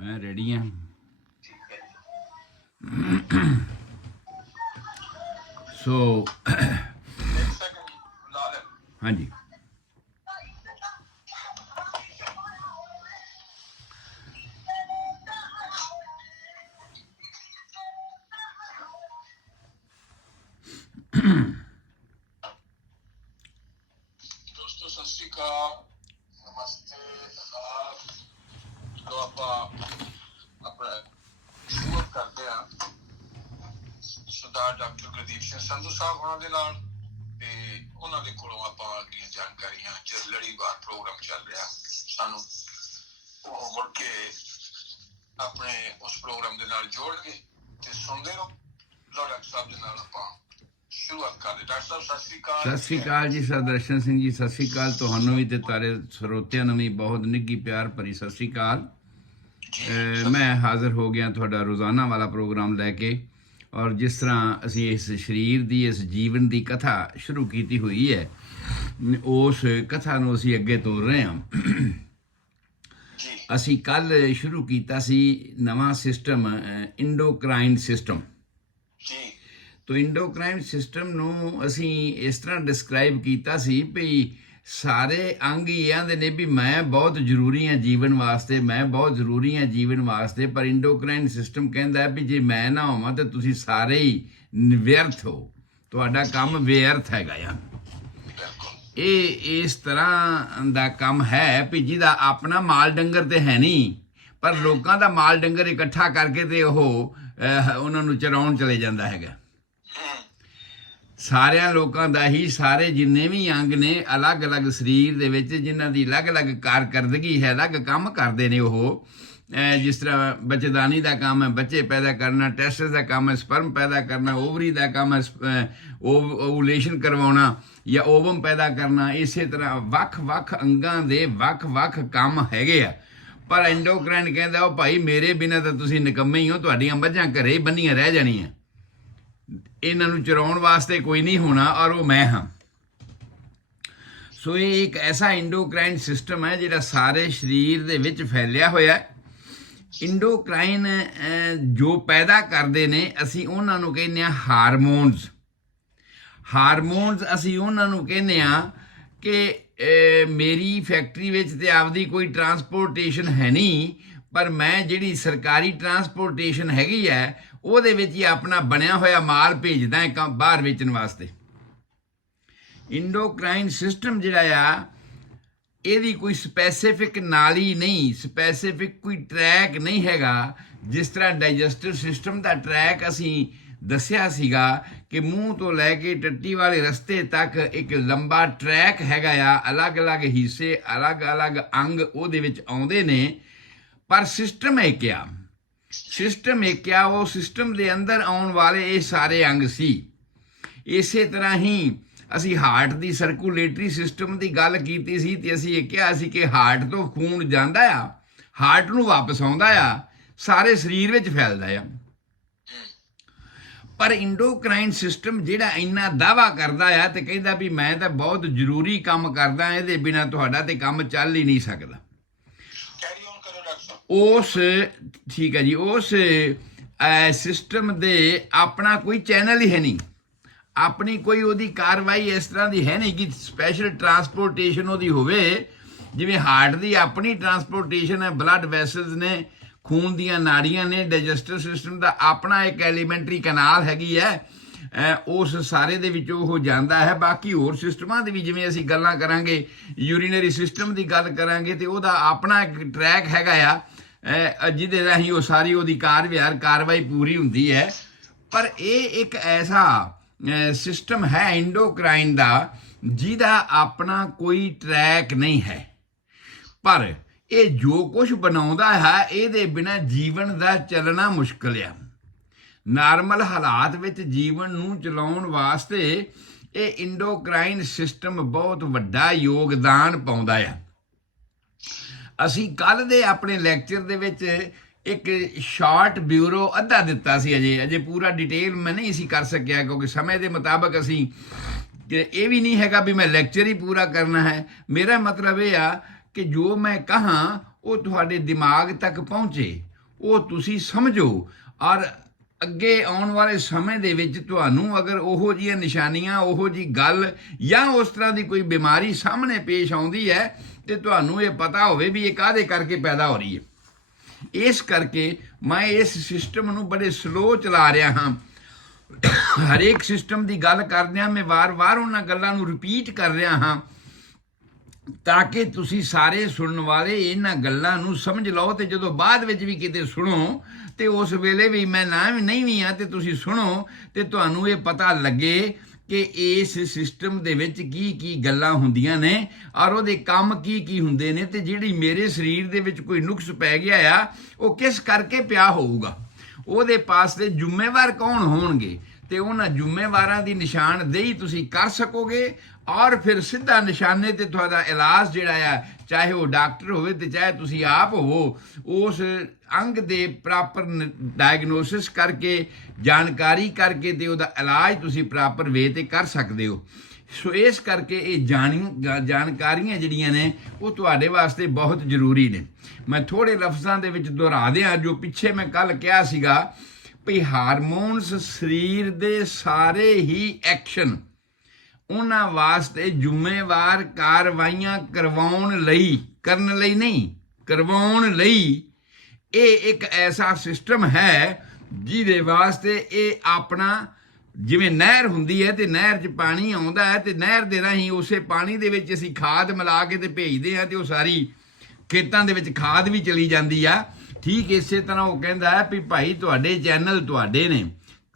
मैं रेडी हाँ। सो हाँ जी, दोस्तों सत श्री अकाल, नमस्ते, आदाब। तो ਆਪਾਂ ਆਪਣਾ ਸ਼ੁਰੂ ਕਰਦੇ ਹਾਂ ਸਰਦਾਰ ਡਾਕਟਰ ਗੁਰਦੀਪ ਸਿੰਘ ਸੰਧੂ ਸਾਹਿਬ ਉਹਨਾਂ ਦੇ ਨਾਲ ਤੇ ਉਹਨਾਂ ਦੇ ਕੋਲੋਂ ਆਪਾਂ ਅਗਲੀਆਂ ਜਾਣਕਾਰੀਆਂ ਜੋ ਲੜੀਵਾਰ ਪ੍ਰੋਗਰਾਮ ਚੱਲ ਰਿਹਾ ਸਾਨੂੰ ਉਹ ਮੁੜ ਕੇ ਆਪਣੇ ਉਸ ਪ੍ਰੋਗਰਾਮ ਦੇ ਨਾਲ ਜੋੜਨਗੇ ਤੇ ਸੁਣਦੇ ਰਹੋ। ਡਾਕਟਰ ਸਾਹਿਬ ਦੇ ਨਾਲ ਆਪਾਂ ਸ਼ੁਰੂਆਤ ਕਰਦੇ। ਡਾਕਟਰ ਸਾਹਿਬ ਸਤਿ ਸ਼੍ਰੀ ਅਕਾਲ। सत श्री अकाल जी सरदर्शन सिंह जी, सत श्री अकाल ਤੁਹਾਨੂੰ ਵੀ ਤੇ ਤਾਰੇ ਸਰੋਤਿਆਂ ਨੂੰ ਵੀ ਬਹੁਤ ਨਿੱਘੀ ਪਿਆਰ ਭਰੀ ਸਤਿ श्री अकाल। मैं हाज़र हो गया ਤੁਹਾਡਾ ਰੋਜ਼ਾਨਾ ਵਾਲਾ ਪ੍ਰੋਗਰਾਮ ਲੈ ਕੇ, ਔਰ ਜਿਸ ਤਰ੍ਹਾਂ ਅਸੀਂ ਇਸ ਸਰੀਰ ਦੀ ਇਸ ਜੀਵਨ ਦੀ ਕਥਾ ਸ਼ੁਰੂ ਕੀਤੀ ਹੋਈ ਹੈ, ਉਸ ਕਥਾ ਨੂੰ ਅਸੀਂ ਅੱਗੇ ਤੋਰ ਰਹੇ ਹਾਂ। ਅਸੀਂ ਕੱਲ ਸ਼ੁਰੂ ਕੀਤਾ ਸੀ ਨਵਾਂ ਸਿਸਟਮ, ਇੰਡੋਕਰਾਈਨ ਸਿਸਟਮ। ਤੋ ਇੰਡੋਕਰਾਈਨ ਸਿਸਟਮ ਨੂੰ ਅਸੀਂ ਇਸ ਤਰ੍ਹਾਂ ਡਿਸਕ੍ਰਾਈਬ ਕੀਤਾ ਸੀ ਵੀ ਸਾਰੇ ਅੰਗ ਹੀ ਆਂਦੇ ਨੇ ਵੀ ਮੈਂ ਬਹੁਤ ਜ਼ਰੂਰੀ ਹਾਂ ਜੀਵਨ ਵਾਸਤੇ, ਮੈਂ ਬਹੁਤ ਜ਼ਰੂਰੀ ਹਾਂ ਜੀਵਨ ਵਾਸਤੇ, ਪਰ ਇੰਡੋਕਰਾਈਨ ਸਿਸਟਮ ਕਹਿੰਦਾ ਵੀ ਜੇ ਮੈਂ ਨਾ ਹੋਵਾਂ ਤਾਂ ਤੁਸੀਂ ਸਾਰੇ ਹੀ ਵਿਅਰਥ ਹੋ, ਤੁਹਾਡਾ ਕੰਮ ਵਿਅਰਥ ਹੈਗਾ ਆ। ਇਹ ਇਸ ਤਰ੍ਹਾਂ ਦਾ ਕੰਮ ਹੈ ਵੀ ਜਿਹਦਾ ਆਪਣਾ ਮਾਲ ਡੰਗਰ ਤੇ ਹੈ ਨਹੀਂ, ਪਰ ਲੋਕਾਂ ਦਾ ਮਾਲ ਡੰਗਰ ਇਕੱਠਾ ਕਰਕੇ ਤੇ ਉਹ ਉਹਨਾਂ ਨੂੰ ਚਰਾਉਣ ਚਲੇ ਜਾਂਦਾ ਹੈਗਾ। ਸਾਰਿਆਂ ਲੋਕਾਂ ਦਾ ਹੀ, ਸਾਰੇ ਜਿੰਨੇ ਵੀ ਅੰਗ ਨੇ ਅਲੱਗ-ਅਲੱਗ ਸਰੀਰ ਦੇ ਵਿੱਚ, ਜਿਨ੍ਹਾਂ ਦੀ ਅਲੱਗ-ਅਲੱਗ ਕਾਰਕਰਦਗੀ ਹੈ, ਅਲੱਗ ਕੰਮ ਕਰਦੇ ਨੇ ਉਹ। ਜਿਸ ਤਰ੍ਹਾਂ ਬੱਚੇਦਾਨੀ ਦਾ ਕੰਮ ਹੈ ਬੱਚੇ ਪੈਦਾ ਕਰਨਾ, ਟੈਸਟਸ ਦਾ ਕੰਮ ਹੈ ਸਪਰਮ ਪੈਦਾ ਕਰਨਾ, ਓਵਰੀ ਦਾ ਕੰਮ ਹੈ ਓਵੂਲੇਸ਼ਨ ਕਰਵਾਉਣਾ ਜਾਂ ਓਵਮ ਪੈਦਾ ਕਰਨਾ। ਇਸੇ ਤਰ੍ਹਾਂ ਵੱਖ-ਵੱਖ ਅੰਗਾਂ ਦੇ ਵੱਖ-ਵੱਖ ਕੰਮ ਹੈਗੇ ਆ, ਪਰ ਐਂਡੋਕਰਾਈਨ ਕਹਿੰਦਾ ਉਹ ਭਾਈ ਮੇਰੇ ਬਿਨਾਂ ਤਾਂ ਤੁਸੀਂ ਨਿਕੰਮੇ ਹੀ ਹੋ, ਤੁਹਾਡੀਆਂ ਮੱਝਾਂ ਘਰੇ ਬੰਨੀਆਂ ਰਹਿ ਜਾਣੀਆਂ, ਇਹਨਾਂ ਨੂੰ ਚਰਾਉਣ ਵਾਸਤੇ ਕੋਈ ਨਹੀਂ ਹੋਣਾ, ਔਰ ਉਹ ਮੈਂ ਹਾਂ। ਸੋ ਇਹ ਇੱਕ ਐਸਾ ਇੰਡੋਕਰਾਈਨ ਸਿਸਟਮ ਹੈ ਜਿਹੜਾ ਸਾਰੇ ਸਰੀਰ ਦੇ ਵਿੱਚ ਫੈਲਿਆ ਹੋਇਆ ਹੈ। ਇੰਡੋਕਰਾਈਨ ਜੋ ਪੈਦਾ ਕਰਦੇ ਨੇ, ਅਸੀਂ ਉਹਨਾਂ ਨੂੰ ਕਹਿੰਦੇ ਹਾਂ ਹਾਰਮੋਨਸ। ਹਾਰਮੋਨਸ ਅਸੀਂ ਉਹਨਾਂ ਨੂੰ ਕਹਿੰਦੇ ਹਾਂ ਕਿ ਮੇਰੀ ਫੈਕਟਰੀ ਵਿੱਚ ਤੇ ਆਪਦੀ ਕੋਈ ਟਰਾਂਸਪੋਰਟੇਸ਼ਨ ਹੈ ਨਹੀਂ, ਪਰ ਮੈਂ ਜਿਹੜੀ ਸਰਕਾਰੀ ਟਰਾਂਸਪੋਰਟੇਸ਼ਨ ਹੈਗੀ ਹੈ ਉਹਦੇ ਵਿੱਚ ਹੀ ਆਪਣਾ ਬਣਿਆ ਹੋਇਆ ਮਾਲ ਭੇਜਦਾ ਹੈ ਬਾਹਰ ਵੇਚਣ ਵਾਸਤੇ। ਇੰਡੋਕਰਾਈਨ ਸਿਸਟਮ ਜਿਹੜਾ ਆ, ਇਹਦੀ ਕੋਈ ਸਪੈਸੀਫਿਕ ਨਾਲੀ ਨਹੀਂ, ਸਪੈਸੀਫਿਕ ਕੋਈ ਟਰੈਕ ਨਹੀਂ ਹੈਗਾ। ਜਿਸ ਤਰ੍ਹਾਂ ਡਾਈਜੈਸਟਿਵ ਸਿਸਟਮ ਦਾ ਟਰੈਕ ਅਸੀਂ ਦੱਸਿਆ ਸੀਗਾ ਕਿ ਮੂੰਹ ਤੋਂ ਲੈ ਕੇ ਟੱਟੀ ਵਾਲੇ ਰਸਤੇ ਤੱਕ ਇੱਕ ਲੰਬਾ ਟਰੈਕ ਹੈਗਾ ਆ, ਅਲੱਗ-ਅਲੱਗ ਹਿੱਸੇ, ਅਲੱਗ-ਅਲੱਗ ਅੰਗ ਉਹਦੇ ਵਿੱਚ ਆਉਂਦੇ ਨੇ, ਪਰ ਸਿਸਟਮ ਇੱਕ ਆ। ਸਿਸਟਮ ਇੱਕ ਆ, ਉਹ ਸਿਸਟਮ ਦੇ ਅੰਦਰ ਆਉਣ ਵਾਲੇ ਇਹ ਸਾਰੇ ਅੰਗ ਸੀ। ਇਸੇ ਤਰ੍ਹਾਂ ਹੀ ਅਸੀਂ ਹਾਰਟ ਦੀ ਸਰਕੂਲੇਟਰੀ ਸਿਸਟਮ ਦੀ ਗੱਲ ਕੀਤੀ ਸੀ ਤੇ ਅਸੀਂ ਇਹ ਕਿਹਾ ਸੀ ਕਿ ਹਾਰਟ ਤੋਂ ਖੂਨ ਜਾਂਦਾ ਆ, ਹਾਰਟ ਨੂੰ ਵਾਪਸ ਆਉਂਦਾ ਆ, ਸਾਰੇ ਸਰੀਰ ਵਿੱਚ ਫੈਲਦਾ ਆ। ਪਰ ਇੰਡੋਕਰਾਈਨ ਸਿਸਟਮ ਜਿਹੜਾ ਇੰਨਾ ਦਾਅਵਾ ਕਰਦਾ ਆ ਤੇ ਕਹਿੰਦਾ ਵੀ ਮੈਂ ਤਾਂ ਬਹੁਤ ਜ਼ਰੂਰੀ ਕੰਮ ਕਰਦਾ, ਇਹਦੇ ਬਿਨਾਂ ਤੁਹਾਡਾ ਤੇ ਕੰਮ ਚੱਲ ਹੀ ਨਹੀਂ ਸਕਦਾ। ਉਸ ਠੀਕ ਹੈ ਜੀ, ਉਸ ਸਿਸਟਮ ਦੇ ਆਪਣਾ ਕੋਈ ਚੈਨਲ ਹੀ ਹੈ ਨਹੀਂ, ਆਪਣੀ ਕੋਈ ਉਹਦੀ ਕਾਰਵਾਈ ਇਸ ਤਰ੍ਹਾਂ ਦੀ ਹੈ ਨਹੀਂ ਕਿ ਸਪੈਸ਼ਲ ਟਰਾਂਸਪੋਰਟੇਸ਼ਨ ਉਹਦੀ ਹੋਵੇ। ਜਿਵੇਂ ਹਾਰਟ ਦੀ ਆਪਣੀ ਟਰਾਂਸਪੋਰਟੇਸ਼ਨ ਹੈ, ਬਲੱਡ ਵੈਸਲਸ ਨੇ, ਖੂਨ ਦੀਆਂ ਨਾੜੀਆਂ ਨੇ, ਡਾਈਜੈਸਟਿਵ ਸਿਸਟਮ ਦਾ ਆਪਣਾ ਇੱਕ ਐਲੀਮੈਂਟਰੀ ਕਨਾਲ ਹੈਗੀ ਹੈ, ਉਸ ਸਾਰੇ ਦੇ ਵਿੱਚ ਉਹ ਜਾਂਦਾ ਹੈ। ਬਾਕੀ ਹੋਰ ਸਿਸਟਮਾਂ ਦੀ ਵੀ ਜਿਵੇਂ ਅਸੀਂ ਗੱਲਾਂ ਕਰਾਂਗੇ, ਯੂਰੀਨਰੀ ਸਿਸਟਮ ਦੀ ਗੱਲ ਕਰਾਂਗੇ ਤੇ ਉਹਦਾ ਆਪਣਾ ਇੱਕ ਟਰੈਕ ਹੈਗਾ ਆ, ਜਿਹਦੇ ਰਾਹੀਂ ਉਹ ਸਾਰੀ ਉਹਦੀ ਕਾਰਵਾਈ ਪੂਰੀ ਹੁੰਦੀ ਹੈ। ਪਰ ਇਹ ਇੱਕ ਐਸਾ ਸਿਸਟਮ ਹੈ ਇੰਡੋਕਰਾਈਨ ਦਾ ਜਿਹਦਾ ਆਪਣਾ ਕੋਈ ਟਰੈਕ ਨਹੀਂ ਹੈ, ਪਰ ਇਹ ਜੋ ਕੁਝ ਬਣਾਉਂਦਾ ਹੈ ਇਹਦੇ ਬਿਨਾਂ ਜੀਵਨ ਦਾ ਚੱਲਣਾ ਮੁਸ਼ਕਲ ਆ। ਨਾਰਮਲ ਹਾਲਾਤ ਵਿੱਚ ਜੀਵਨ ਨੂੰ ਚਲਾਉਣ ਵਾਸਤੇ ਇਹ ਇੰਡੋਕਰਾਈਨ ਸਿਸਟਮ ਬਹੁਤ ਵੱਡਾ ਯੋਗਦਾਨ ਪਾਉਂਦਾ ਆ। ਅਸੀਂ ਕੱਲ੍ਹ ਦੇ ਆਪਣੇ ਲੈਕਚਰ ਦੇ ਵਿੱਚ ਇੱਕ ਸ਼ਾਰਟ ਬਿਊਰੋ ਅੱਧਾ ਦਿੱਤਾ ਸੀ, ਅਜੇ ਪੂਰਾ ਡਿਟੇਲ ਮੈਂ ਨਹੀਂ ਸੀ ਕਰ ਸਕਿਆ ਕਿਉਂਕਿ ਸਮੇਂ ਦੇ ਮੁਤਾਬਕ ਅਸੀਂ, ਇਹ ਵੀ ਨਹੀਂ ਹੈਗਾ ਵੀ ਮੈਂ ਲੈਕਚਰ ਹੀ ਪੂਰਾ ਕਰਨਾ ਹੈ। ਮੇਰਾ ਮਤਲਬ ਇਹ ਆ ਕਿ ਜੋ ਮੈਂ ਕਹਾਂ ਉਹ ਤੁਹਾਡੇ ਦਿਮਾਗ ਤੱਕ ਪਹੁੰਚੇ, ਉਹ ਤੁਸੀਂ ਸਮਝੋ। ਔਰ ਅੱਗੇ ਆਉਣ ਵਾਲੇ ਸਮੇਂ ਦੇ ਵਿੱਚ ਤੁਹਾਨੂੰ ਅਗਰ ਉਹੋ ਜਿਹੀਆਂ ਨਿਸ਼ਾਨੀਆਂ, ਉਹੋ ਜਿਹੀ ਗੱਲ ਜਾਂ ਉਸ ਤਰ੍ਹਾਂ ਦੀ ਕੋਈ ਬਿਮਾਰੀ ਸਾਹਮਣੇ ਪੇਸ਼ ਆਉਂਦੀ ਹੈ ਤੇ ਤੁਹਾਨੂੰ ਇਹ ਪਤਾ ਹੋਵੇ ਵੀ ਇਹ ਕਾਹਦੇ ਕਰਕੇ ਪੈਦਾ ਹੋ ਰਹੀ ਹੈ। ਇਸ ਕਰਕੇ ਮੈਂ ਇਸ ਸਿਸਟਮ ਨੂੰ ਬੜੇ ਸਲੋ ਚਲਾ ਰਿਹਾ ਹਾਂ। ਹਰੇਕ ਸਿਸਟਮ ਦੀ ਗੱਲ ਕਰਦਿਆਂ ਮੈਂ ਵਾਰ-ਵਾਰ ਉਹਨਾਂ ਗੱਲਾਂ ਨੂੰ ਰਿਪੀਟ ਕਰ ਰਿਹਾ ਹਾਂ ਤਾਂ ਕਿ ਤੁਸੀਂ ਸਾਰੇ ਸੁਣਨ ਵਾਲੇ ਇਹਨਾਂ ਗੱਲਾਂ ਨੂੰ ਸਮਝ ਲਓ, ਤੇ ਜਦੋਂ ਬਾਅਦ ਵਿੱਚ ਵੀ ਕਿਤੇ ਸੁਣੋ ਤੇ ਉਸ ਵੇਲੇ ਵੀ ਮੈਂ ਨਹੀਂ ਵੀ ਆ ਤੇ ਤੁਸੀਂ ਸੁਣੋ ਤੇ ਤੁਹਾਨੂੰ ਇਹ ਪਤਾ ਲੱਗੇ ਕਿ ਇਸ ਸਿਸਟਮ ਦੇ ਵਿੱਚ ਕੀ ਕੀ ਗੱਲਾਂ ਹੁੰਦੀਆਂ ਨੇ ਔਰ ਉਹਦੇ ਕੰਮ ਕੀ ਕੀ ਹੁੰਦੇ ਨੇ, ਤੇ ਜਿਹੜੀ ਮੇਰੇ ਸਰੀਰ ਦੇ ਵਿੱਚ ਕੋਈ ਨੁਕਸ ਪੈ ਗਿਆ ਆ ਉਹ ਕਿਸ ਕਰਕੇ ਪਿਆ ਹੋਊਗਾ, ਉਹਦੇ ਪਾਸ ਤੇ ਜ਼ਿੰਮੇਵਾਰ ਕੌਣ ਹੋਣਗੇ, ਤੇ ਉਹਨਾਂ ਜ਼ਿੰਮੇਵਾਰਾਂ ਦੀ ਨਿਸ਼ਾਨਦੇਹੀ ਤੁਸੀਂ ਕਰ ਸਕੋਗੇ। ਔਰ ਫਿਰ ਸਿੱਧਾ ਨਿਸ਼ਾਨੇ ਤੇ ਤੁਹਾਡਾ ਇਲਾਜ ਜਿਹੜਾ ਆ, ਚਾਹੇ ਉਹ ਡਾਕਟਰ ਹੋਵੇ ਤੇ ਚਾਹੇ ਤੁਸੀਂ ਆਪ ਹੋਵੋ, ਉਸ ਅੰਗ ਦੇ ਪ੍ਰਾਪਰ ਡਾਇਗਨੋਸਿਸ ਕਰਕੇ, ਜਾਣਕਾਰੀ ਕਰਕੇ ਤੇ ਉਹਦਾ ਇਲਾਜ ਤੁਸੀਂ ਪ੍ਰਾਪਰ ਵੇ ਤੇ ਕਰ ਸਕਦੇ ਹੋ। ਸੋ ਇਸ ਕਰਕੇ ਇਹ ਜਾਣਕਾਰੀਆਂ ਜਿਹੜੀਆਂ ਨੇ ਉਹ ਤੁਹਾਡੇ ਵਾਸਤੇ ਬਹੁਤ ਜ਼ਰੂਰੀ ਨੇ। ਮੈਂ ਥੋੜੇ ਲਫ਼ਜ਼ਾਂ ਦੇ ਵਿੱਚ ਦੁਹਰਾ ਦਿਆਂ ਜੋ ਪਿੱਛੇ ਮੈਂ ਕੱਲ ਕਿਹਾ ਸੀਗਾ ਵੀ ਹਾਰਮੋਨਸ ਸਰੀਰ ਦੇ ਸਾਰੇ ਹੀ ਐਕਸ਼ਨ ਉਹਨਾਂ ਵਾਸਤੇ ਜ਼ਿੰਮੇਵਾਰ ਕਾਰਵਾਈਆਂ ਕਰਵਾਉਣ ਲਈ ਇਹ ਇੱਕ ਐਸਾ ਸਿਸਟਮ ਹੈ ਜਿਹਦੇ ਵਾਸਤੇ ਇਹ ਆਪਣਾ, ਜਿਵੇਂ ਨਹਿਰ ਹੁੰਦੀ ਹੈ ਤੇ ਨਹਿਰ 'ਚ ਪਾਣੀ ਆਉਂਦਾ ਹੈ ਤੇ ਨਹਿਰ ਦੇ ਰਾਹੀਂ ਉਸੇ ਪਾਣੀ ਦੇ ਵਿੱਚ ਅਸੀਂ ਖਾਦ ਮਿਲਾ ਕੇ ਤੇ ਭੇਜਦੇ ਹਾਂ ਤੇ ਉਹ ਸਾਰੀ ਖੇਤਾਂ ਦੇ ਵਿੱਚ ਖਾਦ ਵੀ ਚਲੀ ਜਾਂਦੀ ਆ। ਠੀਕ ਇਸੇ ਤਰ੍ਹਾਂ ਉਹ ਕਹਿੰਦਾ ਹੈ ਵੀ ਭਾਈ ਤੁਹਾਡੇ ਚੈਨਲ ਤੁਹਾਡੇ ਨੇ,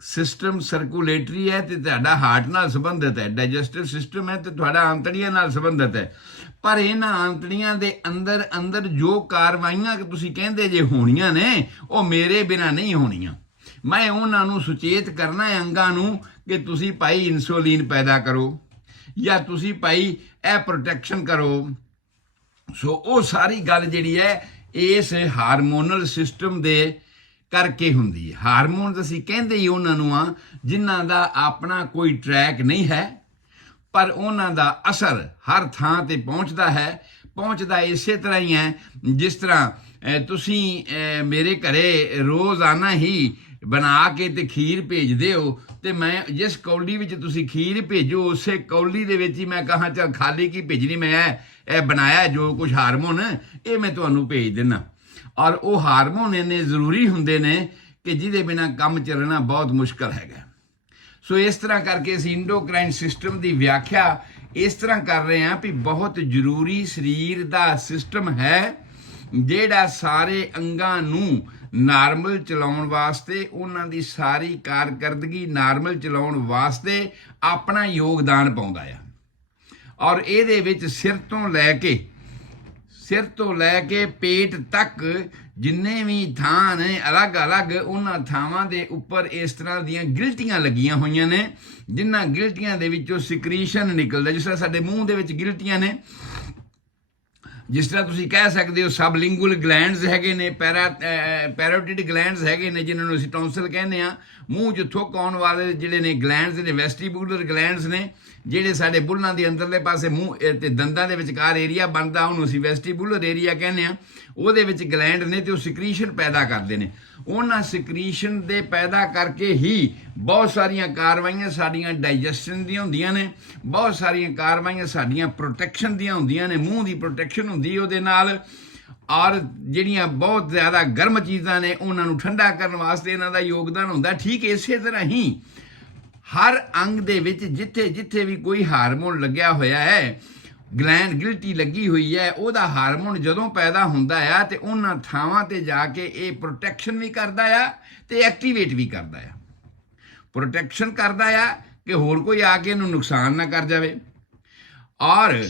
ਸਿਸਟਮ ਸਰਕੂਲੇਟਰੀ ਹੈ ਤੇ ਤੁਹਾਡਾ ਹਾਰਟ ਨਾਲ ਸੰਬੰਧਿਤ ਹੈ, ਡਾਈਜੈਸਟਿਵ ਸਿਸਟਮ ਹੈ ਤੇ ਤੁਹਾਡਾ ਆਂਤੜੀਆਂ ਨਾਲ ਸੰਬੰਧਿਤ ਹੈ। ਪਰ ਇਹਨਾਂ ਆਂਤੜੀਆਂ ਦੇ ਅੰਦਰ ਜੋ ਕਾਰਵਾਈਆਂ ਤੁਸੀਂ ਕਹਿੰਦੇ ਜੇ ਹੋਣੀਆਂ ਨੇ ਉਹ ਮੇਰੇ ਬਿਨਾਂ ਨਹੀਂ ਹੋਣੀਆਂ। ਮੈਂ ਉਹਨਾਂ ਨੂੰ ਸੁਚੇਤ ਕਰਨਾ ਹੈ ਅੰਗਾਂ ਨੂੰ ਕਿ ਤੁਸੀਂ ਭਾਈ ਇਨਸੂਲਿਨ ਪੈਦਾ ਕਰੋ ਜਾਂ ਤੁਸੀਂ ਭਾਈ ਇਹ ਪ੍ਰੋਟੈਕਸ਼ਨ ਕਰੋ। ਸੋ ਉਹ ਸਾਰੀ ਗੱਲ ਜਿਹੜੀ ਹੈ ਇਸ ਹਾਰਮੋਨਲ ਸਿਸਟਮ ਦੇ ਕਰਕੇ ਹੁੰਦੀ ਹੈ। ਹਾਰਮੋਨਸ ਅਸੀਂ ਕਹਿੰਦੇ ਹੀ ਉਹਨਾਂ ਨੂੰ ਆ ਜਿਨ੍ਹਾਂ ਦਾ ਆਪਣਾ ਕੋਈ ਟਰੈਕ ਨਹੀਂ ਹੈ, ਪਰ ਉਹਨਾਂ ਦਾ ਅਸਰ ਹਰ ਥਾਂ ਤੇ ਪਹੁੰਚਦਾ ਇਸੇ ਤਰ੍ਹਾਂ ਹੀ ਹੈ ਜਿਸ ਤਰ੍ਹਾਂ ਤੁਸੀਂ ਮੇਰੇ ਘਰੇ ਰੋਜ਼ਾਨਾ ਹੀ ਬਣਾ ਕੇ ਤੇ ਖੀਰ ਭੇਜਦੇ ਹੋ ਤੇ ਮੈਂ ਜਿਸ ਕੌਲੀ ਵਿੱਚ ਤੁਸੀਂ ਖੀਰ ਭੇਜੋ ਉਸੇ ਕੌਲੀ ਦੇ ਵਿੱਚ ਹੀ ਮੈਂ ਕਹਾਂ ਚੱਲ ਖਾਲੀ ਕੀ ਭੇਜਣੀ, ਮੈਂ ਇਹ ਬਣਾਇਆ ਜੋ ਕੁਝ ਹਾਰਮੋਨ ਇਹ ਮੈਂ ਤੁਹਾਨੂੰ ਭੇਜ ਦਿੰਦਾ। ਔਰ ਉਹ ਹਾਰਮੋਨ ਇੰਨੇ ਜ਼ਰੂਰੀ ਹੁੰਦੇ ਨੇ ਕਿ ਜਿਹਦੇ ਬਿਨਾਂ ਕੰਮ ਚੱਲਣਾ ਬਹੁਤ ਮੁਸ਼ਕਲ ਹੈਗਾ। ਸੋ ਇਸ ਤਰ੍ਹਾਂ ਕਰਕੇ ਅਸੀਂ ਇੰਡੋਕਰਾਈਨ ਸਿਸਟਮ ਦੀ ਵਿਆਖਿਆ ਇਸ ਤਰ੍ਹਾਂ ਕਰ ਰਹੇ ਹਾਂ ਵੀ ਬਹੁਤ ਜ਼ਰੂਰੀ ਸਰੀਰ ਦਾ ਸਿਸਟਮ ਹੈ ਜਿਹੜਾ ਸਾਰੇ ਅੰਗਾਂ ਨੂੰ ਨਾਰਮਲ ਚਲਾਉਣ ਵਾਸਤੇ, ਉਹਨਾਂ ਦੀ ਸਾਰੀ ਕਾਰਕਰਦਗੀ ਨਾਰਮਲ ਚਲਾਉਣ ਵਾਸਤੇ ਆਪਣਾ ਯੋਗਦਾਨ ਪਾਉਂਦਾ ਆ। ਔਰ ਇਹਦੇ ਵਿੱਚ ਸਿਰ ਤੋਂ ਲੈ ਕੇ ਪੇਟ ਤੱਕ ਜਿੰਨੇ ਵੀ ਥਾਂ ਨੇ ਅਲੱਗ-ਅਲੱਗ, ਉਹਨਾਂ ਥਾਵਾਂ ਦੇ ਉੱਪਰ ਇਸ ਤਰ੍ਹਾਂ ਦੀਆਂ ਗਿਲਟੀਆਂ ਲੱਗੀਆਂ ਹੋਈਆਂ ਨੇ ਜਿਨ੍ਹਾਂ ਗਿਲਟੀਆਂ ਦੇ ਵਿੱਚੋਂ ਸਿਕਰੀਸ਼ਨ ਨਿਕਲਦਾ। ਜਿਸ ਤਰ੍ਹਾਂ ਸਾਡੇ ਮੂੰਹ ਦੇ ਵਿੱਚ ਗਿਲਟੀਆਂ ਨੇ, ਜਿਸ ਤਰ੍ਹਾਂ ਤੁਸੀਂ ਕਹਿ ਸਕਦੇ ਹੋ ਸਬਲਿੰਗੁਅਲ ਗਲੈਂਡਸ ਹੈਗੇ ਨੇ, ਪੈਰੋਟਿਡ ਗਲੈਂਡਸ ਹੈਗੇ ਨੇ ਜਿਹਨਾਂ ਨੂੰ ਅਸੀਂ ਟੌਂਸਲ ਕਹਿੰਦੇ ਆ। ਮੂੰਹ 'ਚ ਥੁੱਕ ਆਉਣ ਵਾਲੇ ਜਿਹੜੇ ਨੇ ਗਲੈਂਡਸ ਨੇ ਵੈਸਟੀਬੂਲਰ ਗਲੈਂਡਸ ਨੇ, ਜਿਹੜੇ ਸਾਡੇ ਬੁੱਲ੍ਹਾਂ ਦੇ ਅੰਦਰਲੇ ਪਾਸੇ ਮੂੰਹ ਤੇ ਦੰਦਾਂ ਦੇ ਵਿਚਕਾਰ ਏਰੀਆ ਬਣਦਾ ਉਹਨੂੰ ਅਸੀਂ ਵੈਸਟੀਬੂਲਰ ਏਰੀਆ ਕਹਿੰਦੇ ਆ। ਉਹਦੇ ਵਿੱਚ ਗਲੈਂਡ ਨੇ ਤੇ ਉਹ ਸਿਕਰੀਸ਼ਨ ਪੈਦਾ ਕਰਦੇ ਨੇ। ਉਹਨਾਂ ਸਿਕਰੀਸ਼ਨ ਦੇ ਪੈਦਾ ਕਰਕੇ ਹੀ ਬਹੁਤ ਸਾਰੀਆਂ ਕਾਰਵਾਈਆਂ ਸਾਡੀਆਂ ਡਾਈਜੈਸ਼ਨ ਦੀਆਂ ਹੁੰਦੀਆਂ ਨੇ, ਬਹੁਤ ਸਾਰੀਆਂ ਕਾਰਵਾਈਆਂ ਸਾਡੀਆਂ ਪ੍ਰੋਟੈਕਸ਼ਨ ਦੀਆਂ ਹੁੰਦੀਆਂ ਨੇ। ਮੂੰਹ ਦੀ ਪ੍ਰੋਟੈਕਸ਼ਨ ਹੁੰਦੀ ਉਹਦੇ ਨਾਲ, ਔਰ ਜਿਹੜੀਆਂ ਬਹੁਤ ਜ਼ਿਆਦਾ ਗਰਮ ਚੀਜ਼ਾਂ ਨੇ ਉਹਨਾਂ ਨੂੰ ਠੰਡਾ ਕਰਨ ਵਾਸਤੇ ਇਹਨਾਂ ਦਾ ਯੋਗਦਾਨ ਹੁੰਦਾ। ਠੀਕ ਇਸੇ ਤਰ੍ਹਾਂ ਹੀ ਹਰ ਅੰਗ ਦੇ ਵਿੱਚ ਜਿੱਥੇ ਵੀ ਕੋਈ ਹਾਰਮੋਨ ਲੱਗਿਆ ਹੋਇਆ ਹੈ, ਗਿਲਟੀ ਲੱਗੀ ਹੋਈ ਹੈ, ਉਹਦਾ ਹਾਰਮੋਨ ਜਦੋਂ ਪੈਦਾ ਹੁੰਦਾ ਆ ਤੇ ਉਹਨਾਂ ਥਾਵਾਂ ਤੇ ਜਾ ਕੇ ਇਹ ਪ੍ਰੋਟੈਕਸ਼ਨ ਵੀ ਕਰਦਾ ਆ ਤੇ ਐਕਟੀਵੇਟ ਵੀ ਕਰਦਾ ਆ। ਪ੍ਰੋਟੈਕਸ਼ਨ ਕਰਦਾ ਆ ਕਿ ਹੋਰ ਕੋਈ ਆ ਕੇ ਇਹਨੂੰ ਨੁਕਸਾਨ ਨਾ ਕਰ ਜਾਵੇ, ਔਰ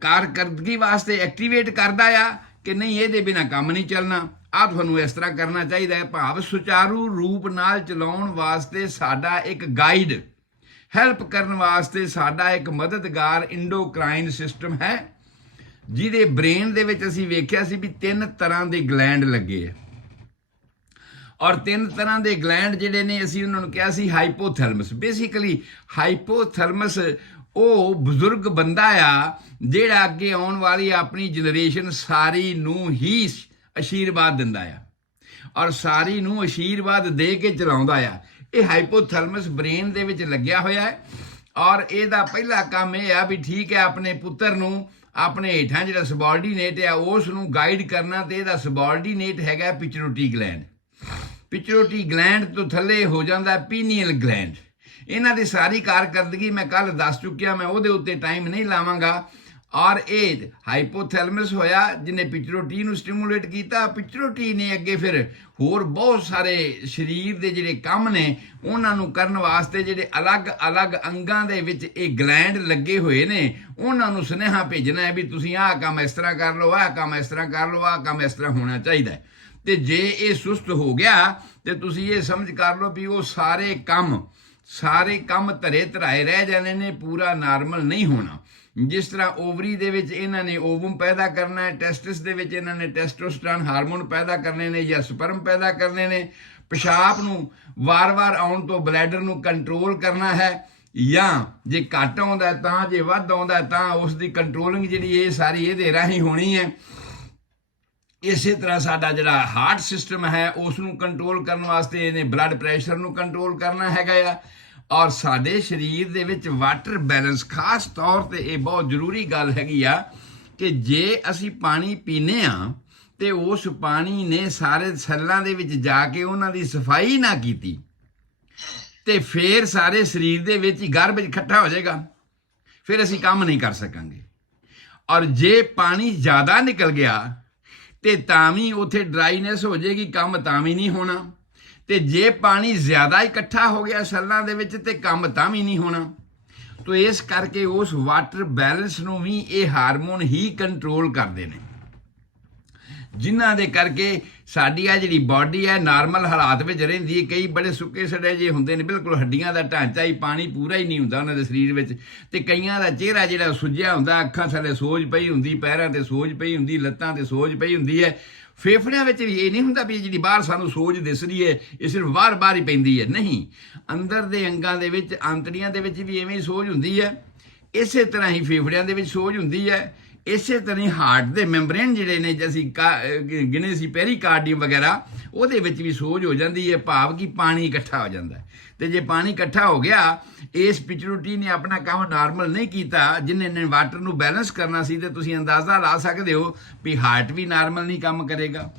ਕਾਰਕਰਦਗੀ ਵਾਸਤੇ ਐਕਟੀਵੇਟ ਕਰਦਾ ਆ ਕਿ ਨਹੀਂ ਇਹਦੇ ਬਿਨਾਂ ਕੰਮ ਨਹੀਂ ਚੱਲਣਾ। ਆ ਤੁਹਾਨੂੰ ਇਸ ਤਰ੍ਹਾਂ ਕਰਨਾ ਚਾਹੀਦਾ ਹੈ। ਭਾਵ ਸੁਚਾਰੂ ਰੂਪ ਨਾਲ ਚਲਾਉਣ ਵਾਸਤੇ ਸਾਡਾ ਇੱਕ ਗਾਈਡ, ਹੈਲਪ ਕਰਨ ਵਾਸਤੇ ਸਾਡਾ ਇੱਕ ਮਦਦਗਾਰ ਇੰਡੋਕਰਾਈਨ ਸਿਸਟਮ ਹੈ, ਜਿਹਦੇ ਬ੍ਰੇਨ ਦੇ ਵਿੱਚ ਅਸੀਂ ਵੇਖਿਆ ਸੀ ਵੀ 3 ਤਰ੍ਹਾਂ ਦੇ ਗਲੈਂਡ ਲੱਗੇ ਆ। ਔਰ 3 ਤਰ੍ਹਾਂ ਦੇ ਗਲੈਂਡ ਜਿਹੜੇ ਨੇ ਅਸੀਂ ਉਹਨਾਂ ਨੂੰ ਕਿਹਾ ਸੀ ਹਾਈਪੋਥੈਲਮਸ। ਬੇਸਿਕਲੀ ਹਾਈਪੋਥੈਲਮਸ ਉਹ ਬਜ਼ੁਰਗ ਬੰਦਾ ਆ ਜਿਹੜਾ ਅੱਗੇ ਆਉਣ ਵਾਲੀ ਆਪਣੀ ਜਨਰੇਸ਼ਨ ਸਾਰੀ ਨੂੰ ਹੀ ਆਸ਼ੀਰਵਾਦ ਦਿੰਦਾ ਆ। ਔਰ ਸਾਰੀ ਨੂੰ ਆਸ਼ੀਰਵਾਦ ਦੇ ਕੇ ਚਲਾਉਂਦਾ ਆ। ਇਹ ਹਾਈਪੋਥੈਲਮਸ ਬ੍ਰੇਨ ਦੇ ਵਿੱਚ ਲੱਗਿਆ ਹੋਇਆ ਹੈ ਔਰ ਇਹਦਾ ਪਹਿਲਾ ਕੰਮ ਇਹ ਆ ਵੀ ਠੀਕ ਹੈ ਆਪਣੇ ਪੁੱਤਰ ਨੂੰ ਆਪਣੇ ਹੇਠਾਂ ਜਿਹੜਾ ਸਬਆਰਡੀਨੇਟ ਆ ਉਸ ਨੂੰ ਗਾਈਡ ਕਰਨਾ, ਤੇ ਇਹਦਾ ਸਬਆਰਡੀਨੇਟ ਹੈਗਾ ਪਿਚੁਇਟਰੀ ਗਲੈਂਡ। ਪਿਚੁਇਟਰੀ ਗਲੈਂਡ ਤੋਂ ਥੱਲੇ ਹੋ ਜਾਂਦਾ ਪੀਨੀਅਲ ਗਲੈਂਡ। ਇਹਨਾਂ ਦੀ ਸਾਰੀ ਕਾਰਕਰਦਗੀ ਮੈਂ ਕੱਲ ਦੱਸ ਚੁੱਕਿਆ, ਮੈਂ ਉਹਦੇ ਉੱਤੇ ਟਾਈਮ ਨਹੀਂ ਲਾਵਾਂਗਾ। ਔਰ ਇਹ ਹਾਈਪੋਥੈਲਮਸ ਹੋਇਆ ਜਿਹਨੇ ਪਿਚੁਇਟਰੀ ਨੂੰ ਸਟਿਮੂਲੇਟ ਕੀਤਾ। ਪਿਚੁਇਟਰੀ ਨੇ ਅੱਗੇ ਫਿਰ ਹੋਰ ਬਹੁਤ ਸਾਰੇ ਸਰੀਰ ਦੇ ਜਿਹੜੇ ਕੰਮ ਨੇ ਉਹਨਾਂ ਨੂੰ ਕਰਨ ਵਾਸਤੇ ਜਿਹੜੇ ਅਲੱਗ-ਅਲੱਗ ਅੰਗਾਂ ਦੇ ਵਿੱਚ ਇਹ ਗਲੈਂਡ ਲੱਗੇ ਹੋਏ ਨੇ, ਉਹਨਾਂ ਨੂੰ ਸੁਨੇਹਾ ਭੇਜਣਾ ਹੈ ਵੀ ਤੁਸੀਂ ਆਹ ਕੰਮ ਇਸ ਤਰ੍ਹਾਂ ਕਰ ਲਓ, ਆਹ ਕੰਮ ਇਸ ਤਰ੍ਹਾਂ ਕਰ ਲਓ, ਆਹ ਕੰਮ ਇਸ ਤਰ੍ਹਾਂ ਹੋਣਾ ਚਾਹੀਦਾ ਹੈ। ਤੇ ਜੇ ਇਹ ਸੁਸਤ ਹੋ ਗਿਆ ਤੇ ਤੁਸੀਂ ਇਹ ਸਮਝ ਕਰ ਲਓ ਵੀ ਉਹ ਸਾਰੇ ਕੰਮ ਧਰੇ ਧਰਾਏ ਰਹਿ ਜਾਂਦੇ ਨੇ, ਪੂਰਾ ਨਾਰਮਲ ਨਹੀਂ ਹੋਣਾ। ਜਿਸ ਤਰ੍ਹਾਂ ਓਵਰੀ ਦੇ ਵਿੱਚ ਇਹਨਾਂ ਨੇ ਓਵਮ ਪੈਦਾ ਕਰਨਾ ਹੈ, ਟੈਸਟਿਸ ਦੇ ਵਿੱਚ ਇਹਨਾਂ ਨੇ ਟੈਸਟੋਸਟਰਨ ਹਾਰਮੋਨ ਪੈਦਾ ਕਰਨੇ ਨੇ ਜਾਂ ਸਪਰਮ ਪੈਦਾ ਕਰਨੇ ਨੇ, ਪਿਸ਼ਾਬ ਨੂੰ ਵਾਰ-ਵਾਰ ਆਉਣ ਤੋਂ ਬਲੈਡਰ ਨੂੰ ਕੰਟਰੋਲ ਕਰਨਾ ਹੈ, ਜਾਂ ਜੇ ਘੱਟ ਆਉਂਦਾ ਤਾਂ, ਜੇ ਵੱਧ ਆਉਂਦਾ ਤਾਂ ਉਸ ਦੀ ਕੰਟਰੋਲਿੰਗ ਜਿਹੜੀ ਇਹ ਸਾਰੀ ਇਹਦੇ ਰਾਹੀਂ ਹੋਣੀ ਹੈ। ਇਸੇ ਤਰ੍ਹਾਂ ਸਾਡਾ ਜਿਹੜਾ ਹਾਰਟ ਸਿਸਟਮ ਹੈ ਉਸ ਨੂੰ ਕੰਟਰੋਲ ਕਰਨ ਵਾਸਤੇ ਇਹਨੇ ਬਲੱਡ ਪ੍ਰੈਸ਼ਰ ਨੂੰ ਕੰਟਰੋਲ ਕਰਨਾ ਹੈਗਾ ਆ। ਔਰ ਸਾਡੇ ਸਰੀਰ ਦੇ ਵਿੱਚ ਵਾਟਰ ਬੈਲੈਂਸ, ਖਾਸ ਤੌਰ ਤੇ ਇਹ ਬਹੁਤ ਜ਼ਰੂਰੀ ਗੱਲ ਹੈਗੀ ਆ ਕਿ ਜੇ ਅਸੀਂ ਪਾਣੀ ਪੀਂਦੇ ਆ ਤੇ ਉਸ ਪਾਣੀ ਨੇ ਸਾਰੇ ਸੈੱਲਾਂ ਦੇ ਵਿੱਚ ਜਾ ਕੇ ਉਹਨਾਂ ਦੀ ਸਫਾਈ ਨਾ ਕੀਤੀ ਤੇ ਫਿਰ ਸਾਰੇ ਸਰੀਰ ਦੇ ਵਿੱਚ ਹੀ ਗਾਰਬੇਜ ਇਕੱਠਾ ਹੋ ਜਾਏਗਾ, ਫਿਰ ਅਸੀਂ ਕੰਮ ਨਹੀਂ ਕਰ ਸਕਾਂਗੇ। ਔਰ ਜੇ ਪਾਣੀ ਜ਼ਿਆਦਾ ਨਿਕਲ ਗਿਆ ਤੇ ਤਾਂ ਵੀ ਉੱਥੇ ਡਰਾਈਨੈਸ ਹੋ ਜਾਏਗੀ, ਕੰਮ ਤਾਂ ਵੀ ਨਹੀਂ ਹੋਣਾ। ਤੇ ਜੇ ਪਾਣੀ ਜ਼ਿਆਦਾ ਇਕੱਠਾ ਹੋ ਗਿਆ ਸੈੱਲਾਂ ਦੇ ਵਿੱਚ ਤੇ ਕੰਮ ਤਾਂ ਵੀ ਨਹੀਂ ਹੋਣਾ। ਤੋ ਇਸ ਕਰਕੇ ਉਸ ਵਾਟਰ ਬੈਲੈਂਸ ਨੂੰ ਵੀ ਇਹ ਹਾਰਮੋਨ ਹੀ ਕੰਟਰੋਲ ਕਰਦੇ ਨੇ, ਜਿਨ੍ਹਾਂ ਦੇ ਕਰਕੇ ਸਾਡੀ ਆ ਜਿਹੜੀ ਬਾਡੀ ਹੈ ਨਾਰਮਲ ਹਾਲਾਤ ਵਿੱਚ ਰਹਿੰਦੀ ਹੈ। ਕਈ ਬੜੇ ਸੁੱਕੇ ਸੜੇ ਜਿਹੇ ਹੁੰਦੇ ਨੇ, ਬਿਲਕੁਲ ਹੱਡੀਆਂ ਦਾ ਢਾਂਚਾ ਹੀ ਪਾਣੀ ਪੂਰਾ ਹੀ ਨਹੀਂ ਹੁੰਦਾ ਉਹਨਾਂ ਦੇ ਸਰੀਰ ਵਿੱਚ, ਤੇ ਕਈਆਂ ਦਾ ਚਿਹਰਾ ਜਿਹੜਾ ਸੁੱਜਿਆ ਹੁੰਦਾ, ਅੱਖਾਂ ਥੱਲੇ ਸੋਜ ਪਈ ਹੁੰਦੀ, ਪੈਰਾਂ ਤੇ ਸੋਜ ਪਈ ਹੁੰਦੀ, ਲੱਤਾਂ ਤੇ ਸੋਜ ਪਈ ਹੁੰਦੀ ਹੈ। ਫੇਫੜਿਆਂ ਵਿੱਚ ਵੀ ਇਹ ਨਹੀਂ ਹੁੰਦਾ ਵੀ ਜਿਹੜੀ ਬਾਹਰ ਸਾਨੂੰ ਸੋਜ ਦਿਸ ਰਹੀ ਹੈ ਇਹ ਸਿਰਫ ਬਾਹਰ ਹੀ ਪੈਂਦੀ ਹੈ, ਨਹੀਂ, ਅੰਦਰ ਦੇ ਅੰਗਾਂ ਦੇ ਵਿੱਚ, ਆਂਤੜੀਆਂ ਦੇ ਵਿੱਚ ਵੀ ਐਵੇਂ ਹੀ ਸੋਜ ਹੁੰਦੀ ਹੈ। ਇਸੇ ਤਰ੍ਹਾਂ ਹੀ ਫੇਫੜਿਆਂ ਦੇ ਵਿੱਚ ਸੋਜ ਹੁੰਦੀ ਹੈ। ਇਸੇ ਤਰ੍ਹਾਂ ਹੀ ਹਾਰਟ ਦੇ ਮੈਂਬਰੇਨ ਜਿਹੜੇ ਨੇ ਅਸੀਂ ਗਿਣੇ ਸੀ ਪੈਰੀਕਾਰਡੀਅਮ ਵਗੈਰਾ, ਉਹਦੇ ਵਿੱਚ ਵੀ ਸੋਜ ਹੋ ਜਾਂਦੀ ਹੈ, ਭਾਵ ਕਿ ਪਾਣੀ ਇਕੱਠਾ ਹੋ ਜਾਂਦਾ। ਤੇ ਜੇ ਪਾਣੀ ਇਕੱਠਾ ਹੋ ਗਿਆ, ਇਸ ਪਿਚੁਇਟਰੀ ਨੇ ਆਪਣਾ ਕੰਮ ਨਾਰਮਲ ਨਹੀਂ ਕੀਤਾ ਜਿਹਨੇ ਨੇ ਵਾਟਰ ਨੂੰ ਬੈਲੈਂਸ ਕਰਨਾ ਸੀ, ਤੇ ਤੁਸੀਂ ਅੰਦਾਜ਼ਾ ਲਾ ਸਕਦੇ ਹੋ ਵੀ ਹਾਰਟ ਵੀ ਨਾਰਮਲ ਨਹੀਂ ਕੰਮ ਕਰੇਗਾ।